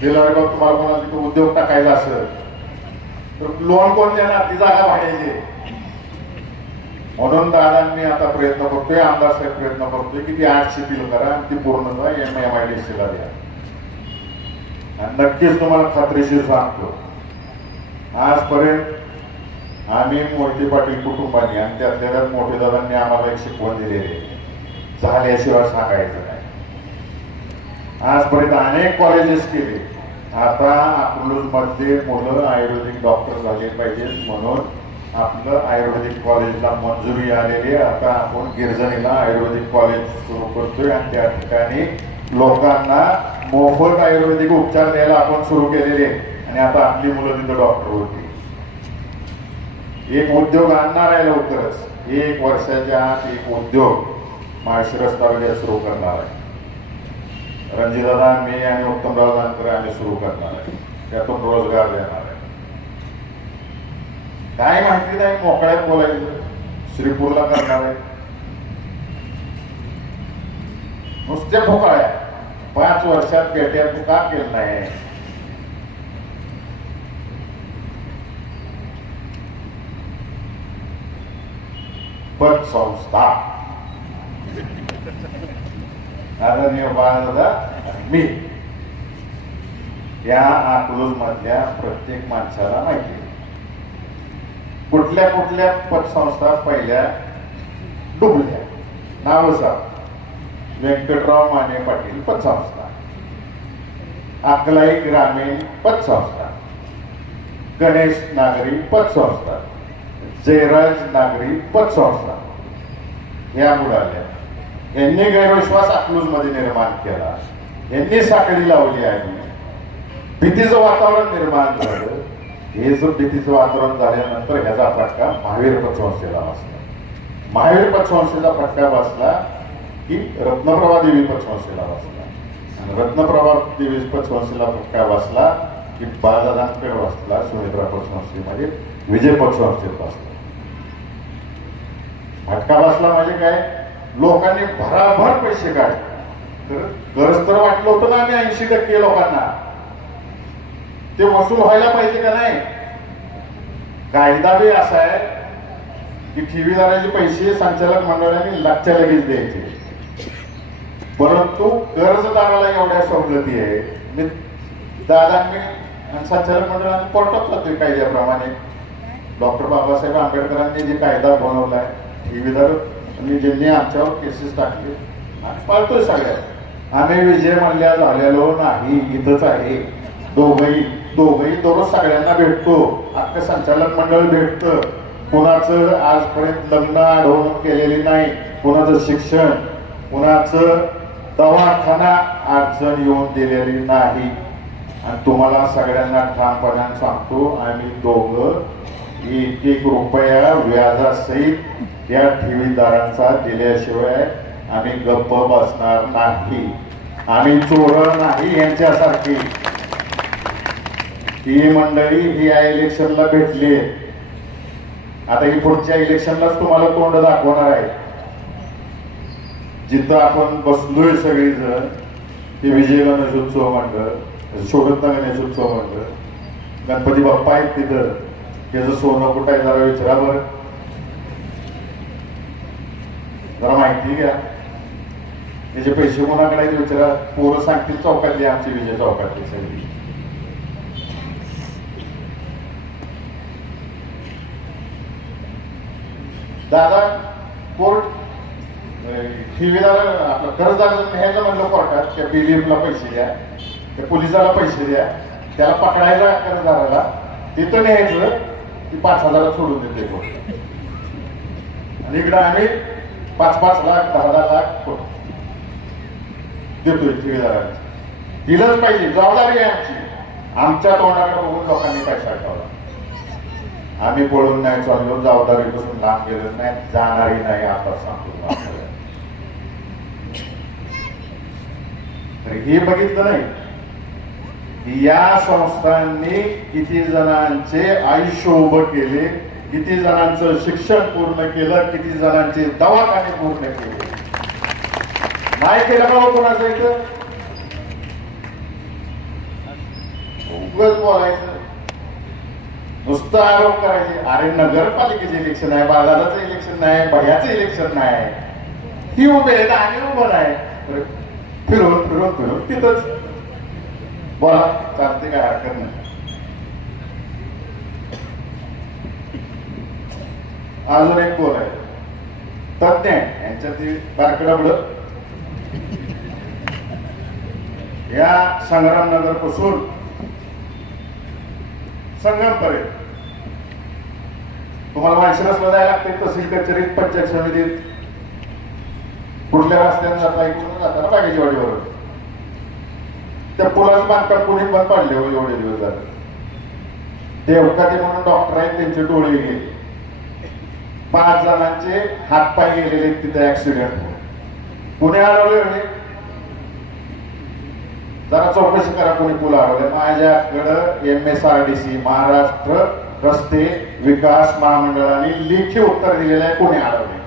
दिलं तुम्हाला कोणाला तिथे उद्योग टाकायचा असेल तर लोन कोण देणार? ती जागा भाड्याची. म्हणून दादांनी आता प्रयत्न करतोय, आमदार साहेब प्रयत्न करतोय की ती 8 शिथिल करा आणि ती पूर्णतः MIDCला द्या. आणि नक्कीच तुम्हाला खात्रीशीर सांगतो, आजपर्यंत आम्ही मोहिते पाटील कुटुंबाने आणि त्यातल्या मोठे दादांनी आम्हाला एक शिकवण दिलेली, झाल्याशिवाय सांगायचं नाही. आजपर्यंत अनेक कॉलेजेस केले. आता अकलूज मध्ये मुलं आयुर्वेदिक डॉक्टर झाले पाहिजेत म्हणून आपलं आयुर्वेदिक कॉलेजला मंजुरी आलेली आहे. आता आपण गिरजणीला आयुर्वेदिक कॉलेज सुरू करतोय आणि त्या ठिकाणी लोकांना मोफत आयुर्वेदिक उपचार द्यायला आपण सुरू केलेले. आणि आता आपली मुलं तिथं डॉक्टर होती. एक उद्योग आणणार आहे लवकरच, 1 वर्षाच्या आत एक उद्योग माळशिरस तालुक्यात सुरू करणार आहे. रणजितदादा, मी आणि उत्तमराव जानकर आम्ही सुरू करणार आहे. त्यातून रोजगार देणार आहे. काय माहिती नाही, मोकळ्यात बोलायचं. श्रीपूरला करणार आहे. नुसत्या भोकाळ्या 5 वर्षात पेट्यात का केलं नाही? पतसंस्था आदरणीय बाळदादा, मी या अकलूज मधल्या प्रत्येक माणसाला माहिती कुठल्या कुठल्या पतसंस्था पहिल्या डुबल्या. नाव सांग. व्यंकटराव माने पाटील पतसंस्था, अकलाई ग्रामीण पतसंस्था, गणेश नागरी पतसंस्था, जयराज नागरी पतसंस्था या बुडाल्या. यांनी गैरविश्वास अकलूज मध्ये निर्माण केला. यांनी साखळी लावली आहे. भीतीचं वातावरण निर्माण झालं. हे जर भीतीचं वातावरण झाल्यानंतर ह्याचा फटका महावीर पतसंस्थेला बसला. महावीर पतसंस्थेचा फटका बसला की रत्नप्रभा देवी पतसंस्थेला बसला. आणि रत्नप्रभा देवी पतसंस्थेला फटका बसला की बाळदादांकडे बसला. सुमित्रा पतसंस्थेमध्ये विजय पतसंस्थेत बसला. फटका बसला म्हणजे काय? लोकांनी भराभर पैसे काढले. गरज तर वाटलं होतं ना आम्ही 80% लोकांना. ते वसूल व्हायला पाहिजे का नाही? कायदा बी असा आहे की ठेवीदाराचे पैसे संचालक मंडळाने लागच्या लगेच द्यायचे, परंतु कर्जदाराला एवढ्या सवलती आहे. मी दादांनी आणि संचालक मंडळाने कोर्टात जातोय कायद्याप्रमाणे. डॉक्टर बाबासाहेब आंबेडकरांनी जे कायदा बनवलाय, ठेवीदार आणि ज्यांनी आमच्यावर केसेस टाकले आणि पाळतोय सगळ्यात. आम्ही विजय मल्ल्या झालेलो नाही, इथंच आहे. दोघही दररोज सगळ्यांना भेटतो. अख्खं संचालक मंडळ भेटतं. कुणाचं आजपर्यंत लग्न आढळून केलेली नाही, कुणाचं शिक्षण, कुणाचं दवाखाना अडचण येऊन दिलेली नाही. आणि तुम्हाला सगळ्यांना ठामपणाने सांगतो, आम्ही दोघं 1-1 रुपया व्याजासहित या ठेवीदारांचा दिल्याशिवाय आम्ही गप्प बसणार नाही. आम्ही चोर नाही यांच्यासारखी. ही मंडळी ही या इलेक्शनला भेटली. आता ही पुढच्या इलेक्शनलाच तुम्हाला तोंड दाखवणार आहे. जिथं आपण बसलोय सगळीजण ते विजय गणेशोत्सव मंडळ, शोभत गणेशोत्सव मंडळ, गणपती बाप्पा आहेत तिथं. त्याचं सोनं कुठं आहे जरा विचारा बरं, जरा माहिती घ्या. त्याचे पैसे कोणाकडे आहेत विचारा. पोरं सांगतील चौकातली आमची विजय चौकातली सगळी. दादा कोर्ट ठेवीदार आपलं कर्जदार न्यायचं म्हणलं कोर्टात, त्या BDM ला पैसे द्या, त्या पोलिसाला पैसे द्या, त्याला पकडायला कर्जदाराला तिथं न्यायचं ती 5,000 सोडून देते कोर्ट. आणि इकडं आम्ही 5-5 लाख 10-10 लाख देतोय ठेवीदारांना. दिलंच पाहिजे, जबाबदारी आहे आमची. आमच्या तोंडाकडे बघून लोकांनी पैसा ठेवला. आम्ही पळून नाही चाललो, जबाबदारीपासून लांब गेलो नाही, जाणारही नाही. आता सांगतो हे बघितलं नाही की या संस्थांनी किती जणांचे आयुष्य उभं केले, किती जणांचं शिक्षण पूर्ण केलं, किती जणांचे दवाखाने पूर्ण केले. नाही केलं का कोणाचं इथं उगाच बोलायचं, नुसतं आरोप करायचे. अरे नगरपालिकेचे इलेक्शन आहे, बाजाराचं इलेक्शन नाही, भयाचं इलेक्शन नाही, ती उभे आहेत आम्ही उभं नाही. फिरून फिरून फिरून तिथंच बोला, चालते काय हरकत नाही. अजून एक बोल आहे, तज्ञ यांच्यात बारकडबड. या संग्रामनगर पासून संगमपर्यंत तुम्हाला माळशिरसला जायला लागते, तहसील कचेरीत, पंचायत समितीत, कुठल्या रस्त्याने जाता इकडून जाताना बागेची वाडीवर. त्या पुलाचं बांधकाम कोणी बंद पाडले हो एवढे दिवस झाले. देवकाते म्हणून डॉक्टर आहेत, त्यांचे डोळे गेले. 5 जणांचे हातपाय गेलेले तिथे ऍक्सिडेंट. पुणे हरवले, जरा चौकशी करा कोणी पूल हरवले. माझ्याकडं MSRDC महाराष्ट्र रस्ते विकास महामंडळाने लेखी उत्तर दिलेलं आहे कोणी हरवले.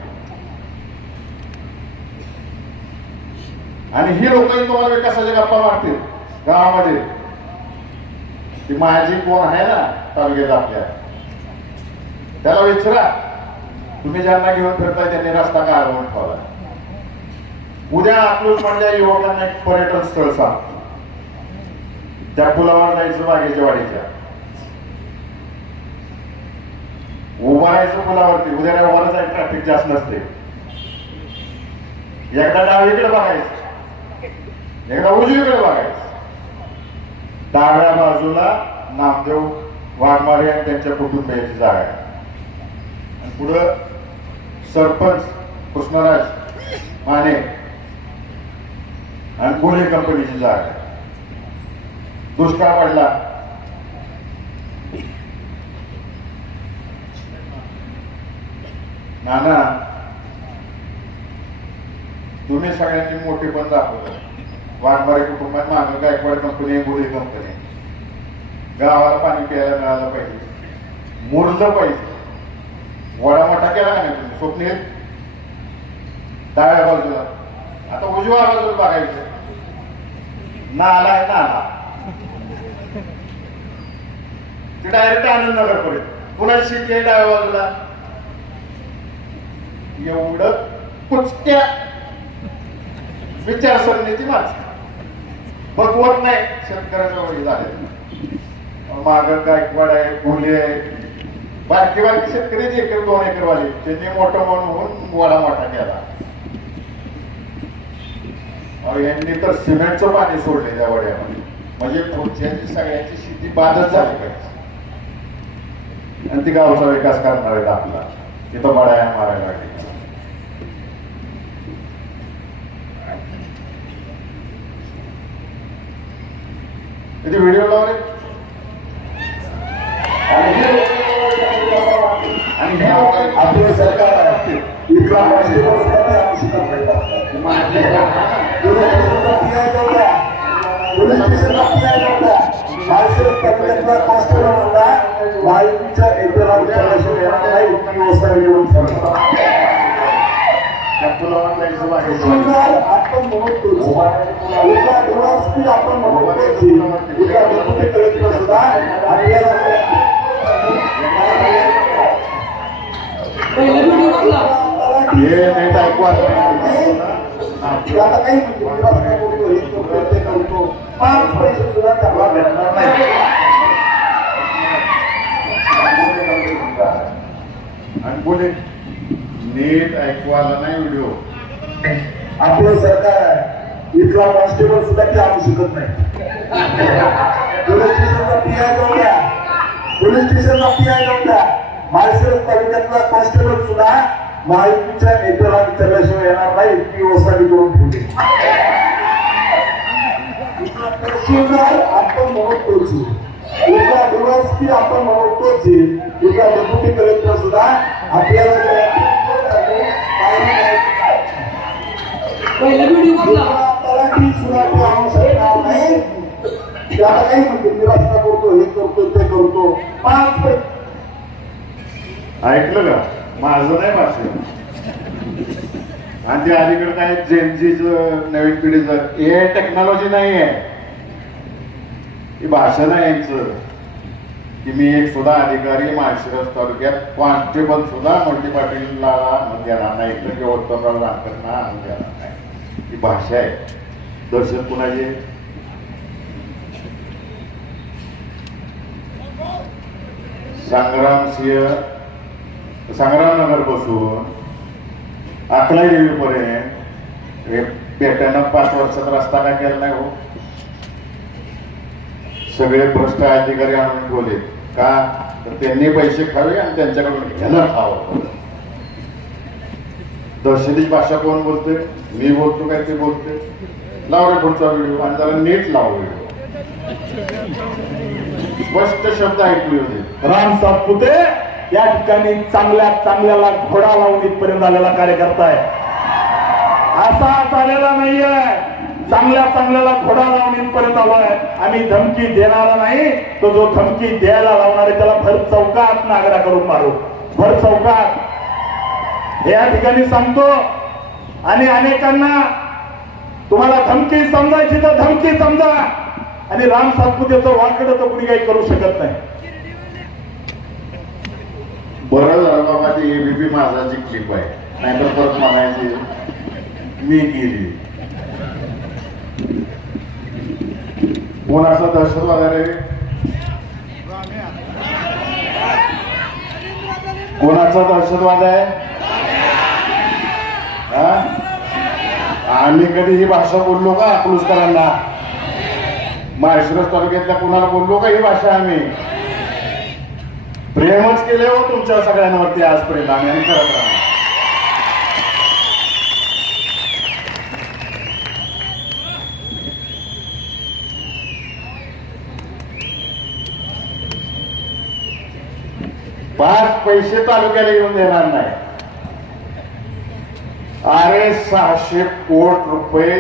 आणि ही लोकही तुम्हाला विकासाच्या गप्पा मारतील गावामध्ये. ती माझी कोण आहे ना तालुक्यात आपल्या, त्याला विचारा. तुम्ही ज्यांना घेऊन फिरताय त्यांनी रस्ता का हरवून ठेवला. उद्या अकलूज मधल्या युवकांना एक पर्यटन स्थळ सांगतो, त्या पुलावर जायचं बागेच्या वाडीच्या, उभा राहायचं पुलावरती. उद्या उभारच आहे, ट्रॅफिक जास्त नसते. एकदा डावीकडे बघायचं, एकदा उजवीकडे बघायचं. डाव्या बाजूला नामदेव वाघमारे आणि त्यांच्या कुटुंबियाची जागा आहे. आणि पुढं सरपंच कृष्णराज माने आणि गोले कंपनीची जागा आहे. दुष्काळ पडला, नाना तुम्ही सगळ्यांनी मोठे पण दाखवलं. वाघमारे कुटुंबात मागं गायकवाड कंपनी, गोळी कंपनी. गावाला पाणी प्यायला मिळालं पाहिजे, मुरलं पाहिजे. वडा मोठा केला नाही तुम्ही स्वप्न. डाव्या बाजूला, आता उजव्या बाजूला बघायचं, नाला आहे नाला. ते डायरेक्ट आनंदनगर पर्यंत. कुणाची शेती आहे डाव्या बाजूला? एवढं कुचक्या विचारसरणीची माणसं बघवत नाही. शेतकऱ्याच्या वळी झाले. माग गायकवाड आहे, फुले आहे, बारकी बारकी शेतकरी 1 एकर 2 एकर वाले, त्यांनी मोठं म्हणून वडा मोठा केला. यांनी तर सिमेंटचं पाणी सोडले त्या वड्यामध्ये. म्हणजे पुढच्याची सगळ्यांची शेती बाधच झाली पाहिजे. आणि ती गावचा विकास करणार आहेत आपला. तिथं बडाया मारायला लागली. व्हिडिओ लावले आणि आपले सरकार इथला पोलीस स्टेशनला PI नव्हता, माळशिरस तालुक्यातला कॉन्स्टेबल होता, महायुतीच्या एकेला विचारल्याशिवाय येणार नाही इतकी व्यवस्था निवडून सांगतो. आपण म्हणतो एका डोळ्यासाठी आपण म्हणतो एका डेप्युटी कलेक्टर सुद्धा आपल्याला हे नेट ऐकू आता काही म्हणजे हे करतो ते करतो 5 पैसे सुद्धा त्याला भेटणार नाही. आणि बोले नीट ऐकू आला नाही व्हिडिओ. आपलं सरकार आहे, इथला कॉन्स्टेबल सुद्धा ते आणू शकत नाही. पोलीस स्टेशनचा PI जाऊ द्या, पोलीस स्टेशनचा PI जाऊ द्या, माळशिरस तालुक्यातला कॉन्स्टेबल सुद्धा महायुतीच्या नेत्याला विचारल्याशिवाय येणार नाही इतकी व्यवस्था करून ठेवली. आपण म्हणतोच एका डीवायएसपी आपण म्हणतोच एका डेप्युटी कलेक्टर सुद्धा आपल्याला तलाठी सुद्धा आणू शकणार नाही. त्याला काही म्हणते निराशा करतो, हे करतो, ते करतो. 5 ऐकलं का? माझं नाही भाषण. आणि ते अलीकडे काय जेनजीच नवीन पिढीचं हे टेक्नॉलॉजी नाही आहे, ही भाषण आहे यांचं की मी एक सुद्धा अधिकारी माळशिरस तालुक्यात कॉन्स्टेबल सुद्धा मोठी पाटीलला आणून देणार नाही, इकडे किंवा उत्तमराव जानकरना आणून देणार नाही. ही भाषा आहे. दहशत कुणाची? संग्रामनगर पासून अकलाई देवीपर्यंत पेट्यानं 5 वर्षात रस्ता काय केला नाही हो. सगळे भ्रष्ट अधिकारी आणून ठेवले का? तर त्यांनी पैसे खावे आणि त्यांच्याकडून घ्यायला खावं. दहशतीची भाषा कोण बोलते? मी बोलतो काय ते बोलते? लाव रे पुढचा व्हिडिओ आणि जरा नीट लाव व्हिडिओ, स्पष्ट शब्द ऐकू येऊ दे. राम सातपुते या ठिकाणी चांगल्या चांगल्याला घोडा लावून इथपर्यंत आलेला कार्यकर्ता आहे. असा चाललेला नाहीये. चांगल्या चांगल्याला घोडा लावून इथपर्यंत आलोय. आम्ही धमकी देणारा नाही, तो जो धमकी द्यायला लावणार आहे त्याला भर चौकात नागरा करून मारू, भर चौकात या ठिकाणी सांगतो. आणि अनेकांना तुम्हाला धमकी समजायची तर धमकी समजा, आणि राम सातपुतेचं वाकडं तर कुणी काही करू शकत नाही. बरं झालं बाबा ती एबीपी माझाची क्लिप आहे, नाहीतर परत म्हणायची मी केली. कोणाचा दहशतवाद आहे? कोणाचा दहशतवाद आहे? आम्ही कधी ही भाषा बोललो का अकलूजकरांना? माळशिरस तालुक्यातल्या कुणाला बोललो का ही भाषा? आम्ही प्रेमच केले हो तुमच्या सगळ्यांवरती आजपर्यंत आम्ही, आणि करत राहणार. पाच पैसे तालुक्याला येऊन देणार नाही. अरे 600 कोटी रुपये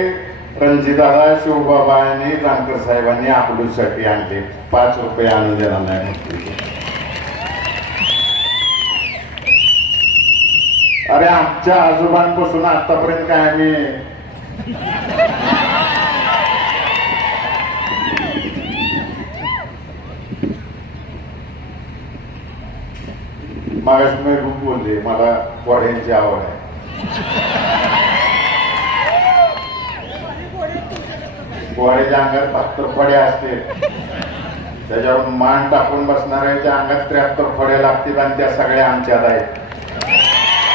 रणजितदादा शिवबाबा आणि जानकर साहेबांनी अकलूजसाठी आणले. 5 रुपये आणून देणार नाही. अरे आमच्या आजोबांपासून आतापर्यंत काय आम्ही मागाशी मी रूप बोलले, मला घोड्यांची आवड आहे. घोड्याच्या अंगात 72 फड्या असते, त्याच्यावर मान टाकून बसणाऱ्याच्या अंगात 73 फड्या लागतील, आणि त्या सगळ्या आमच्यात आहेत.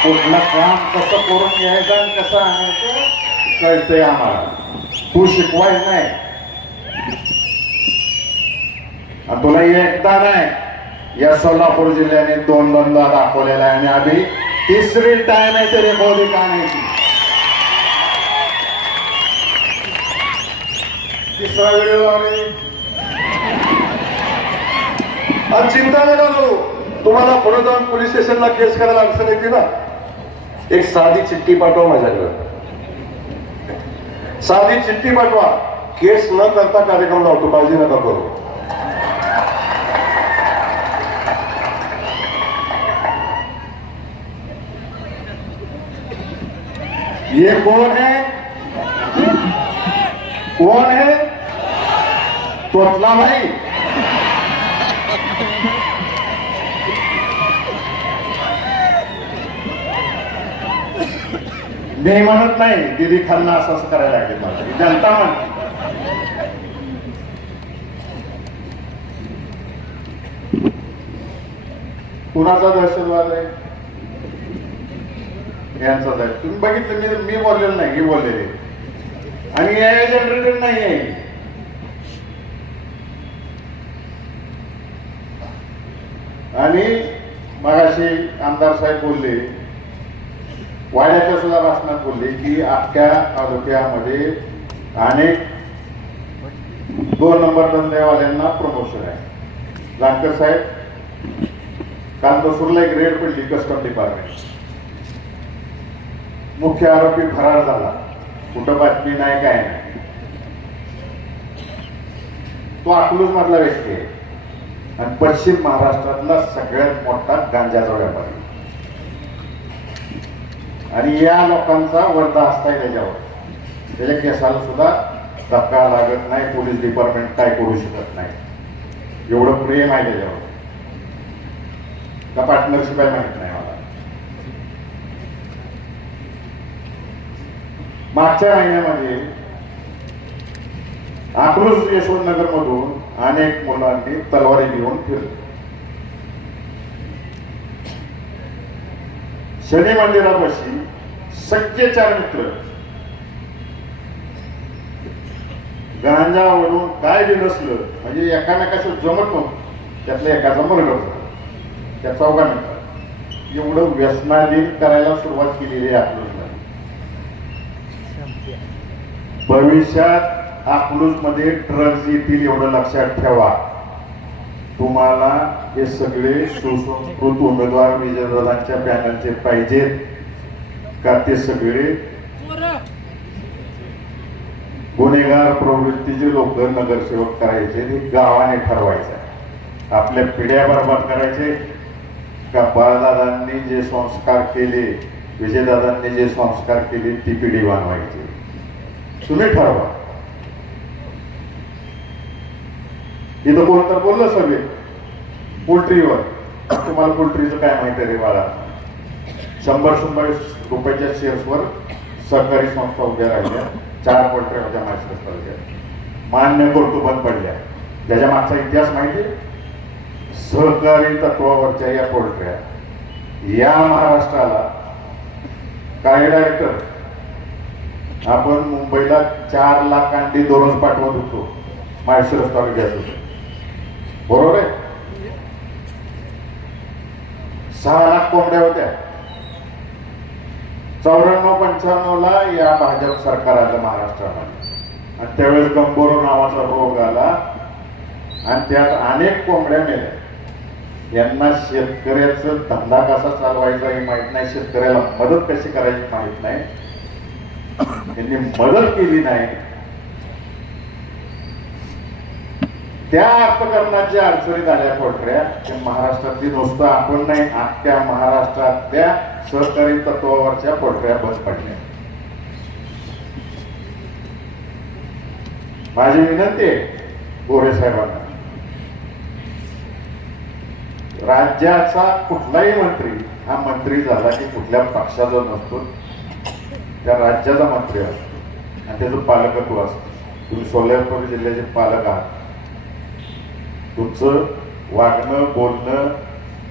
कुठलं काम कसं करून घ्यायचं आणि कसं आणायचं कळतंय आम्हाला. तू शिकवायचं नाही, आणि तुला एकदा नाही या सोलापूर जिल्ह्याने 2-2दा दाखवलेला आहे, आणि आधी 3री टाइम आहे ते रेकॉर्डिंग आणायची. 3रा व्हिडिओ लावले. आज चिंता नका करू, तुम्हाला पुढे जाऊन पोलीस स्टेशनला केस करायला अडचण येते ना. एक साधी चिठ्ठी पाठवा माझ्याकडे, साधी चिठ्ठी पाठवा. केस न करता कार्यक्रम लावतो, काळजी नका करू. ये कौन है? कौन है? तोतला भाई. मी म्हणत नाही, दीदी खालना असं असं करायला लागेल मला, ही जनता म्हणते. कुणाचा दहशतवाद आहे? यांचाच आहे. तुम्ही बघितलं, मी बोललेलं नाही, हे बोललेले. आणि ए जनरेटेड नाही आहे. आणि मगाशी आमदार साहेब बोलले, वाड्याच्या सुद्धा भाषणात बोलले की अख्ख्या तालुक्यामध्ये अनेक 2 नंबर धंदेवाल्यांना प्रमोशन आहे. जानकर साहेब, काल दसूरला एक रेड पडली कस्टम डिपार्टमेंट. मुख्य आरोपी फरार झाला, कुठं बातमी नाही, काय नाही. तो अकलूज मधला व्यक्ती आहे आणि पश्चिम महाराष्ट्रातला सगळ्यात मोठा गांजाचा व्यापारी. आणि या लोकांचा वर्धा असताय त्याच्यावर. त्याच्या केसाला सुद्धा धक्का लागत नाही, पोलीस डिपार्टमेंट काय करू शकत नाही. एवढं प्रेम आहे त्याच्यावर. का पार्टनरशिप आहे माहित नाही मला. मागच्या महिन्यामध्ये अकलूज यशवंतनगर मधून अनेक मुलांनी तलवारी घेऊन फिरले. शनी मंदिरापाशी सगळे 4 मित्र गांजावरून काय बी नसलं म्हणजे एकामेकाशी जमत नव्हतं. त्यातल्या एकाचा मुलगा होता, त्या 4 मित्र एवढं व्यसनाधीन करायला सुरुवात केलेली आहे अकलूजला. भविष्यात अकलूजमध्ये ड्रग्ज येतील एवढं लक्षात ठेवा. तुम्हाला हे सगळे सुसंस्कृत उमेदवार विजयदादांच्या पॅनलचे पाहिजेत का ते सगळे गुन्हेगार प्रवृत्तीचे लोक नगरसेवक करायचे? हे गावाने ठरवायचं. आपल्या पिढ्या बरबाद करायचे का बाळदादांनी जे संस्कार केले, विजयदादांनी जे संस्कार केले ती पिढी बनवायची? तुम्ही ठरवा. इथं कोण तर बोललं सगळे पोल्ट्रीवर. तुम्हाला पोल्ट्रीचं काय माहिती रे बाळा? 100 रुपयाच्या शेअर्सवर सहकारी संस्था उभ्या राहिल्या. 4 पोल्ट्री होत्या माझ्या. मान्य करतो बंद पडल्या. त्याच्या मागचा इतिहास माहिती? सहकारी तत्वावरच्या या पोल्ट्र्या या महाराष्ट्राला काय डायरेक्टर आपण मुंबईला 4 लाख अंडी दररोज पाठवत होतो. माहेश्वर रस्त्यावर घ्यायच होतो, बरोबर आहे? 6 लाख कोंबड्या होत्या. 94-95 ला या भाजप सरकार आलं महाराष्ट्रामध्ये आणि त्यावेळेस गंभोरो नावाचा रोग आला आणि त्यात अनेक कोंबड्या मेल्या. यांना शेतकऱ्याचा धंदा कसा चालवायचा हे माहित नाही, शेतकऱ्याला मदत कशी करायची माहित नाही. यांनी मदत केली नाही. त्या अर्थकारणाच्या अडचणीत आल्या पोल्ट्र्या. महाराष्ट्रातली नुसतं आपण नाही, अख्ख्या महाराष्ट्रातल्या सहकारी तत्वावरच्या पोल्ट्र्या बंद पडल्या. माझी विनंती आहे गोरे साहेबांना, राज्याचा कुठलाही मंत्री हा मंत्री झाला की कुठल्या पक्षाचा नसतो, त्या राज्याचा मंत्री असतो आणि त्याचं पालकत्व असतं. तुम्ही सोलापूर जिल्ह्याचे पालक आहात. तुमचं वागणं बोलणं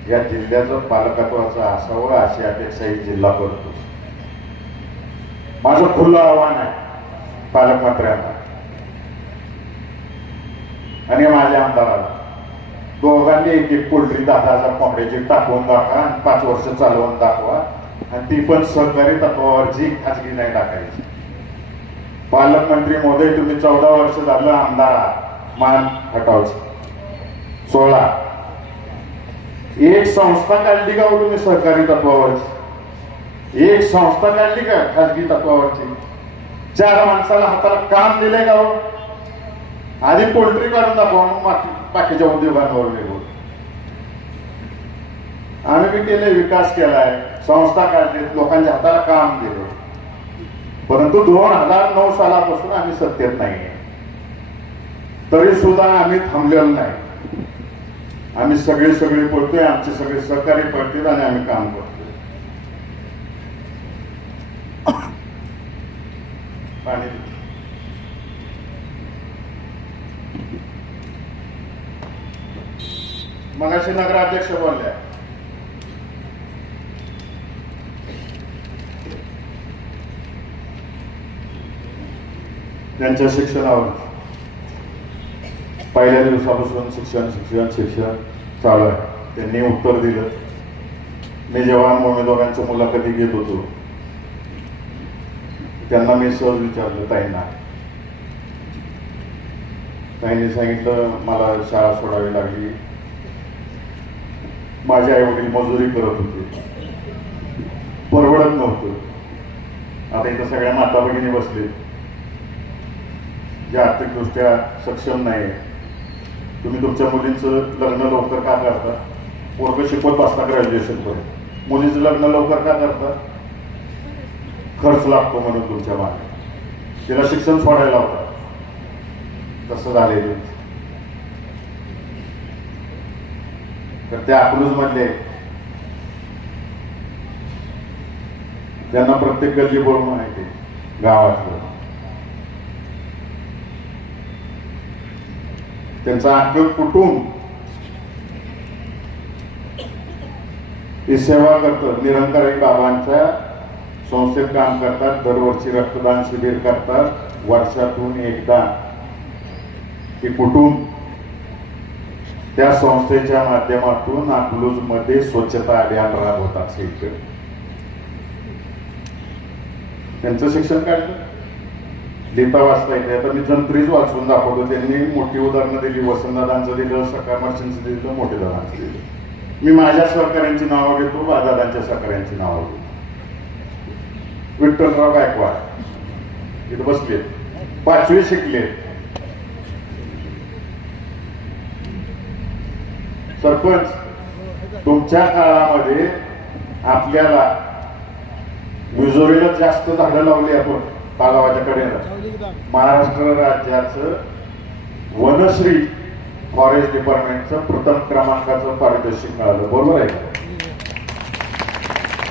या जिल्ह्याचं पालकत्वाचं असावं अशी अपेक्षा ही जिल्हा करतो. माझं खुलं आव्हान आहे पालकमंत्र्यांना आणि माझ्या आमदाराला, दोघांनी 1-1 पोल्ट्री 10,000 कोंबड्याची टाकवून दाखवा आणि 5 वर्ष चालवून दाखवा आणि ती पण सहकारी तत्वावरची, खाजगी नाही टाकायची. पालकमंत्री महोदय, तुम्ही 14 वर्ष झालं आमदार आहात, मान हटावची. 16 एक संस्था काढली का तुम्ही सहकारी तत्वावरची? एक संस्था काढली का खाजगी तत्वावरची? 4 माणसाला हाताला काम दिले का? आधी पोल्ट्री काढून दाखवा, मग बाकीच्या उद्योगांवर वेगळं. आम्ही बी केले, विकास केलाय, संस्था काढलीत, लोकांच्या हाताला काम केलं. परंतु 2009 सालापासून आम्ही सत्तेत नाहीये, तरी सुद्धा आम्ही थांबलेलो नाही. आम्ही सगळे पळतोय, आमचे सगळे सहकारी पळतील आणि आम्ही काम करतोय. पाणी मगाशी नगराध्यक्ष बोलल्या, त्यांच्या शिक्षणावर पहिल्या दिवसापासून शिक्षण चालू आहे. त्यांनी उत्तर दिलं. मी जेव्हा उमेदवारांच्या मुलाखती घेत होतो त्यांना मी सहज विचारलं ताईंनी सांगितलं मला शाळा सोडावी लागली, माझे आई वडील मजुरी करत होते, परवडत नव्हतं. आता इथं सगळ्या माता भगिनी बसले जे आर्थिकदृष्ट्या सक्षम नाही. तुम्ही तुमच्या मुलींचं लग्न लवकर का करता? पोरगं शिकवत बसता ग्रॅज्युएशन पर्यंत, मुलीचं लग्न लवकर का करता? खर्च लागतो म्हणून तुमच्या मागे, तिला शिक्षण सोडायला होता. तसं झालेलं. तर ते अकलूज मधले त्यांना प्रत्येक गल्ली बोल माहिती गावातलं, त्यांचा अख्खं कुटुंब ही सेवा करतात. निरंकारी बाबांच्या संस्थेत काम करतात, दरवर्षी रक्तदान शिबिर करतात, वर्षातून एकदा हे कुटुंब त्या संस्थेच्या माध्यमातून अकलूज मध्ये स्वच्छता अभियान राबवतात. त्यांचं शिक्षण काढलं, लिहिता वाचता येते. आता मी जंत्रीच वाचून दाखवतो. त्यांनी मोठी उदाहरणं दिली, वसंतदादांचं दिलं, सकाळ मर्चंटचं दिलं, मोठे दादांचं दिलं. मी माझ्या सहकाऱ्यांची नावं घेतो, दादांच्या सहकाऱ्यांची नावं घेतो. विठ्ठलराव गायकवाड इथं बसले, 5वी शिकले. सरपंच, तुमच्या काळामध्ये आपल्याला मुजोरीला जास्त झाडं लावली आपण तालावाच्या कडेला. महाराष्ट्र राज्याचं वनश्री फॉरेस्ट डिपार्टमेंटचं प्रथम क्रमांकाचं पारितोषिक मिळालं. बरोबर आहे का?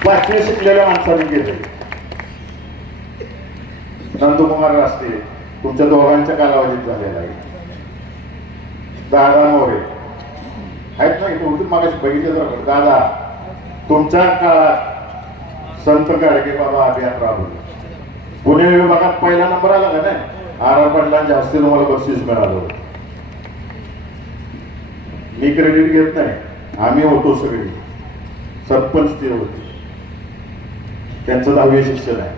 5वी शिकलेल्या माणसाने केले. नंदकुमार रास्ते तुमच्या दोघांच्या कालावधीत झालेला आहे. दादा मोरे आहेत ना इथे, मागाशी बघितलं तर दादा तुमच्या काळात संत गाडगे बाबा अभियान राबवलं. पुणे विभागात पहिला नंबर आला का नाही? आर पाटलांच्या हस्ते तुम्हाला बक्षीस मिळालं. मी क्रेडिट घेत नाही, आम्ही होतो सगळे, सरपंच ते होते. त्यांचं 10वी शिक्षण आहे.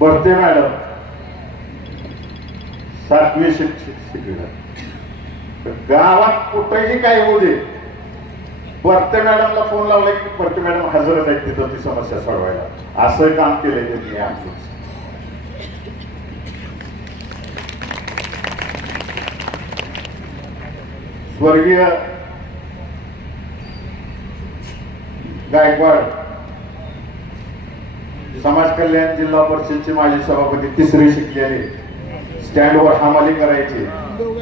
बर्ते मॅडम 7वी शिकलेला. गावात कुठेही काय होऊ दे, बर्ते मॅडमला फोन लावला की बर्ते मॅडम हजरच आहेत तिथं ती समस्या सोडवायला. असं काम केलंय त्यांनी आमचं. स्वर्गीय गायकवाड समाज कल्याण जिल्हा परिषदचे माजी सभापती, 3री शिकलेले, स्टँडवर हमाली करायची.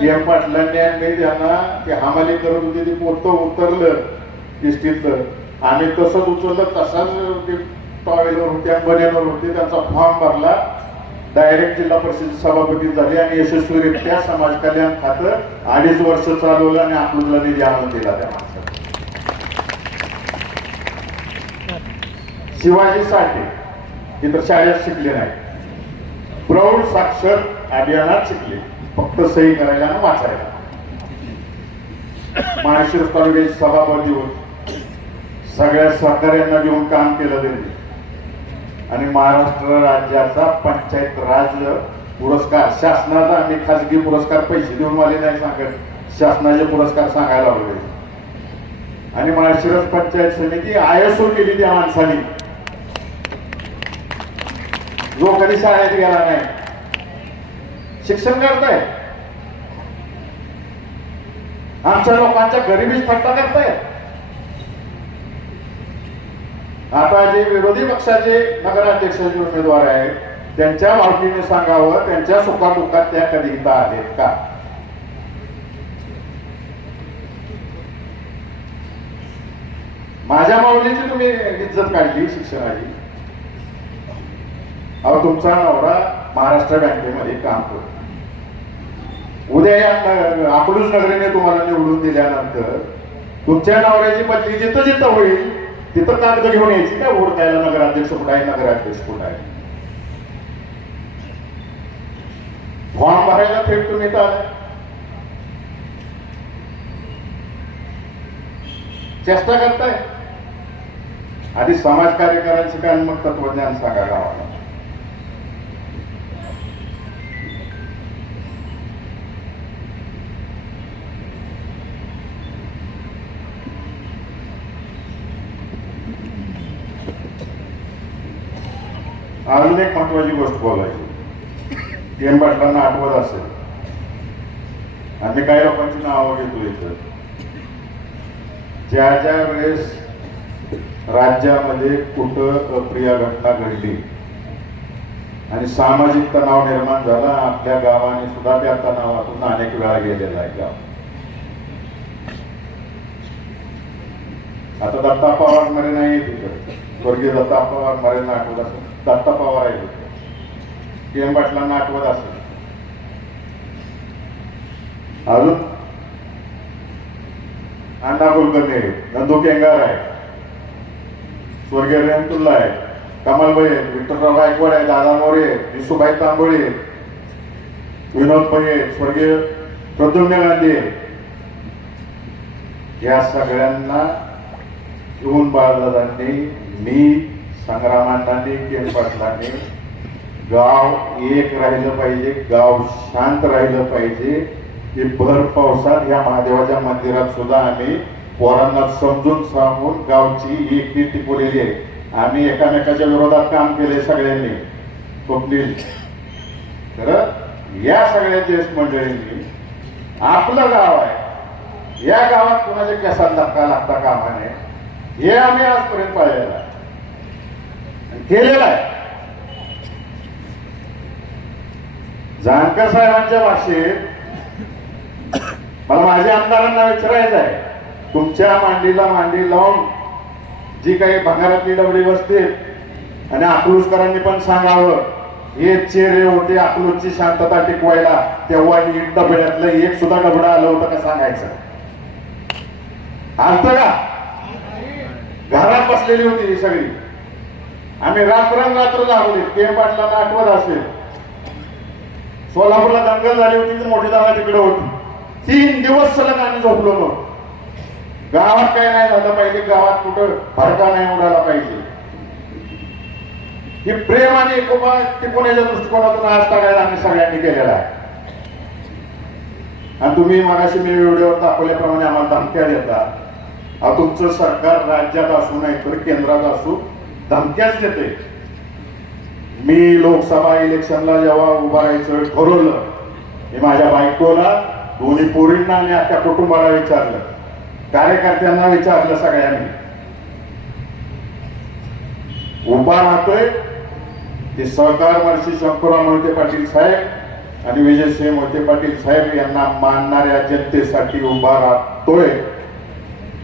PM पाटलांनी आणि त्यांना ते हमाली करत होते, ते पोतं उतरलं इष्टीतलं. आम्ही तसंच उचललं, तसाच ते टॉवेलवर होते, बन्यावर होते. त्यांचा फॉर्म भरला, डायरेक्ट जिल्हा परिषद सभापती झाले आणि यशस्वीरित्या समाज कल्याण खातं 2.5 वर्ष चालवलं आणि अकलूजला निधी आणून दिला त्या माणसाला. शिवाजी साठे इतर शाळेत शिकले नाही, प्रौढ साक्षर अभियानात शिकले, फक्त सही करायला आणि वाचायला. माळशिरस तालुक्याचे सभापती होते, सगळ्या सहकार्यांना घेऊन काम केलं त्यांनी. आणि महाराष्ट्र राज्याचा पंचायत राज पुरस्कार शासनाचा, आम्ही खासगी पुरस्कार पैसे देऊन मला नाही सांगत, शासनाचे पुरस्कार सांगायला लागले. आणि माळशिरस पंचायत समिती ISO केली त्या माणसाने, जो कधी शाळेत गेला नाही. शिक्षण करताय, आमच्या लोकांच्या गरिबीच थट्टा करताय. आता जे विरोधी पक्षाचे नगराध्यक्षाचे उमेदवार आहेत त्यांच्या मालकीने सांगावं, त्यांच्या सुखादुःखात त्या कधी इथं आहेत का? माझ्या माऊलीची तुम्ही इज्जत काढली शिक्षणाची. अहो तुमचा नवरा महाराष्ट्र बँकेमध्ये काम करतो. उद्या या अकलूज नगरीने तुम्हाला निवडून दिल्यानंतर तुमच्या नवऱ्याची बदली जिथं जिथं होईल तिथं कागद घेऊन यायची काय वोट द्यायला, नगराध्यक्ष कुठं आहे, नगराध्यक्ष कुठं आहे. फॉर्म भरायला थेट तुम्ही तर आलाय. चेष्टा करताय. आधी समाज कार्यकर्त्यांचं काय मग तत्वज्ञान सांगा गावाला. अजून एक महत्वाची गोष्ट बोलायची. केम पाटलांना आठवत असेल, आम्ही काही लोकांची नावं घेतो इथं. ज्या ज्या वेळेस राज्यामध्ये कुठं अप्रिय घटना घडली आणि सामाजिक तणाव निर्माण झाला, आपल्या गावाने सुद्धा त्या तणावातून अनेक वेळा गेलेला आहे गाव. आता दत्ता पवार मरे नाही तिथं, स्वर्गीय दत्ता पवार मरेंना आठवत असेल, दत्ता पवार आहे तिथं. केम पाटलांना आठवत असेल. अजून अण्णा कुलकर्णी, नंदू केंगार आहे, स्वर्गीय रेहमतुल्ला आहे, कमलबाई आहेत, विठ्ठलराव गायकवाड आहे, दादा मोरे आहेत, विसुबाई तांबोळी आहेत, विनोद पै आहेत, स्वर्गीय प्रद्युम्न गांधी आहेत. या सगळ्यांना येऊन बाळदादांनी, मी, संग्रामांनी, केम पाटलांनी गाव एक राहिलं पाहिजे, गाव शांत राहिलं पाहिजे. की भर पावसात या महादेवाच्या मंदिरात सुद्धा आम्ही पोरांना समजून सांगून गावची एकटी टिकवलेली आहे. आम्ही एकामेकाच्या विरोधात काम केले सगळ्यांनी. स्वप्नील खरं या सगळ्या ज्येष्ठ मंडळींनी आपलं गाव आहे, या गावात कोणाच्या केसात धक्का लागता कामा नये हे आम्ही आजपर्यंत पाहिलेलं आहे, केलेलं आहे. जानकर साहेबांच्या भाषेत मला माझ्या आमदारांना विचारायचं आहे, तुमच्या मांडीला मांडी लावून जी काही भंगारातली डबडी बसते आणि अकलूजकरांनी पण सांगावं, हे चेहरे होते अकलूजची शांतता टिकवायला, तेव्हा ही डबड्यातलं एक सुद्धा डबडं आलं होतं का सांगायचं? आलतं का? घरात बसलेली होती ही सगळी. आम्ही रात्रंरात्र जागवली. केम पाटलांना आठवत असेल, सोलापूरला दंगल झाली होती की मोठी जागा तिकडे होती. 3 दिवस सलग आम्ही झोपलो मग. गावात काही नाही झालं पाहिजे, गावात कुठं फडका नाही उडाला पाहिजे. ही प्रेम आणि एकोपा टिकवण्याच्या दृष्टिकोनातून आज सगळ्याला आम्ही सगळ्यांनी केलेला आहे. आणि तुम्ही मगाशी मी व्हिडिओवर दाखवल्याप्रमाणे आम्हाला धमक्या देता. तुमचं सरकार राज्यात असू नाही तर केंद्रात असू धमक्याच देते. मी लोकसभा इलेक्शनला जेव्हा उभं राहायचं ठरवलं, मी माझ्या बायकोला, दोन्ही पोरींना आणि अख्ख्या कुटुंबाला विचारलं, कार्यकर्त्यांना विचारलं, सगळ्यांनी उभा राहतोय ते सहकार महर्षी शंकरराव मोहिते पाटील साहेब आणि विजयसिंह मोहिते पाटील साहेब यांना मानणाऱ्या जनतेसाठी उभा राहतोय.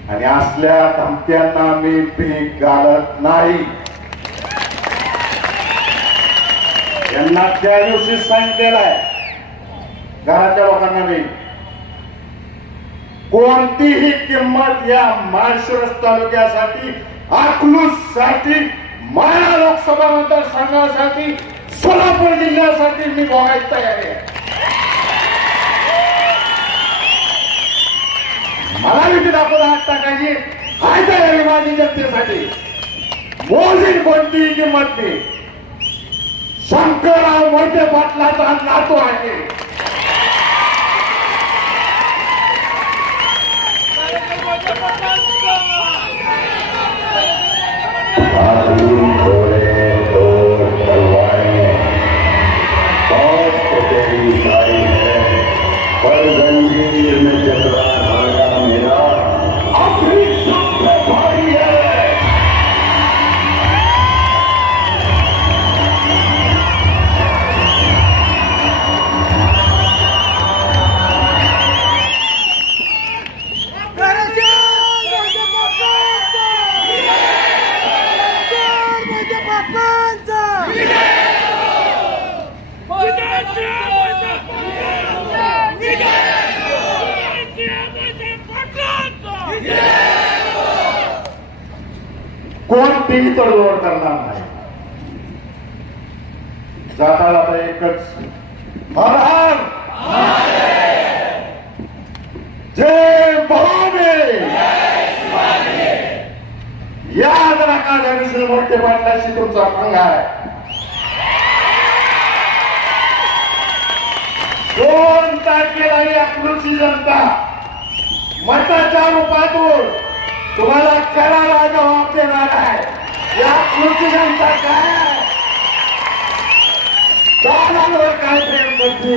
आणि असल्या धमक्यांना मी भीक घालत नाही. यांना त्या दिवशी सांगितलेलं आहे घराच्या लोकांना, मी कोणतीही किंमत या माळशिरस तालुक्यासाठी, अकलूजसाठी, माळा लोकसभा मतदारसंघासाठी, सोलापूर जिल्ह्यासाठी मी बघायला तयार आहे. मला भीती दाखवून हात टाकायची काय तयारी माझी जनतेसाठी. मोजीन कोणतीही किंमत मी. शंकरराव मोहिते पाटलाचा नातू आहे. तो कोणतीही तडजोड करणार नाही. जाता जाता एकच हर हर जय भवानी. याद राखा गणेश मोठे पाटलाशी तुमचा पंगा आहे. 2 तारखेला ही अकलूजची जनता मताच्या रूपातून तुम्हाला करायला जबाब देणार आहे. या अकलूजची जनता काय दानांवर काय प्रेम करते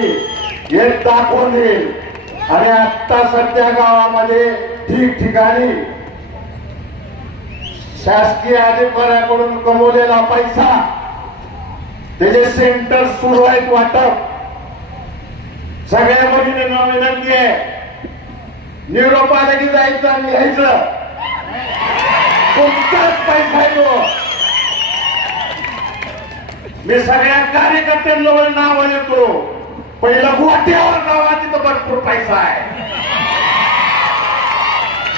हे दाखवून देईल. आणि आता सध्या गावामध्ये ठिकठिकाणी शासकीय अधिकाऱ्याकडून कमवलेला पैसा त्याचे सेंटर सुरू आहेत वाटप. सगळ्या भगिनींना विनंती आहे, निरोप आले की जायचं आणि घ्यायचं. तुमचाच पैसा आहे तो. मी सगळ्या कार्यकर्त्यांजवळ नाव येतो. पहिलं गोट्यावर नावा तिथं भरपूर पैसा आहे.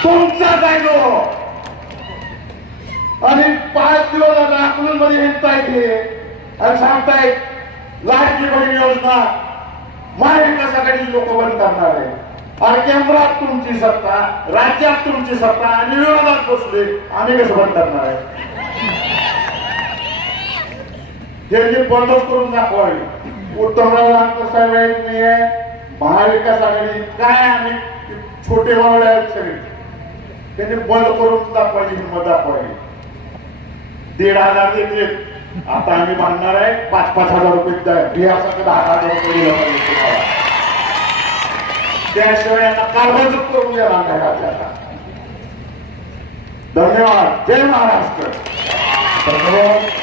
तुमचाच आहे तो. आणि 5 दिवस अकलूज मध्ये हिंडतायत आणि सांगतायत लाडकी बहीण योजना महाविकास आघाडीची लोक बंद करणार आहे. आणि केंद्रात तुमची सत्ता, राज्यात तुमची सत्ता आणि विरोधात बसले, आम्ही कसं बंद करणार आहे? त्यांनी बंदच करून दाखवावी. उत्तमराव जानकर साहेब नाहीये, महाविकास आघाडी काय आम्ही छोटे मावळे आहेत सगळे. त्यांनी बंद करून दाखवायची हिंमत दाखवावी. 1,500 देते. आता आम्ही बांधणार आहे 5-5 हजार रुपये बिहारसाठी 10,000 रुपये दिलं पाहिजे. त्याशिवाय यांना कारवाईच करून द्या नाही राज्याला. धन्यवाद. जय महाराष्ट्र. धन्यवाद.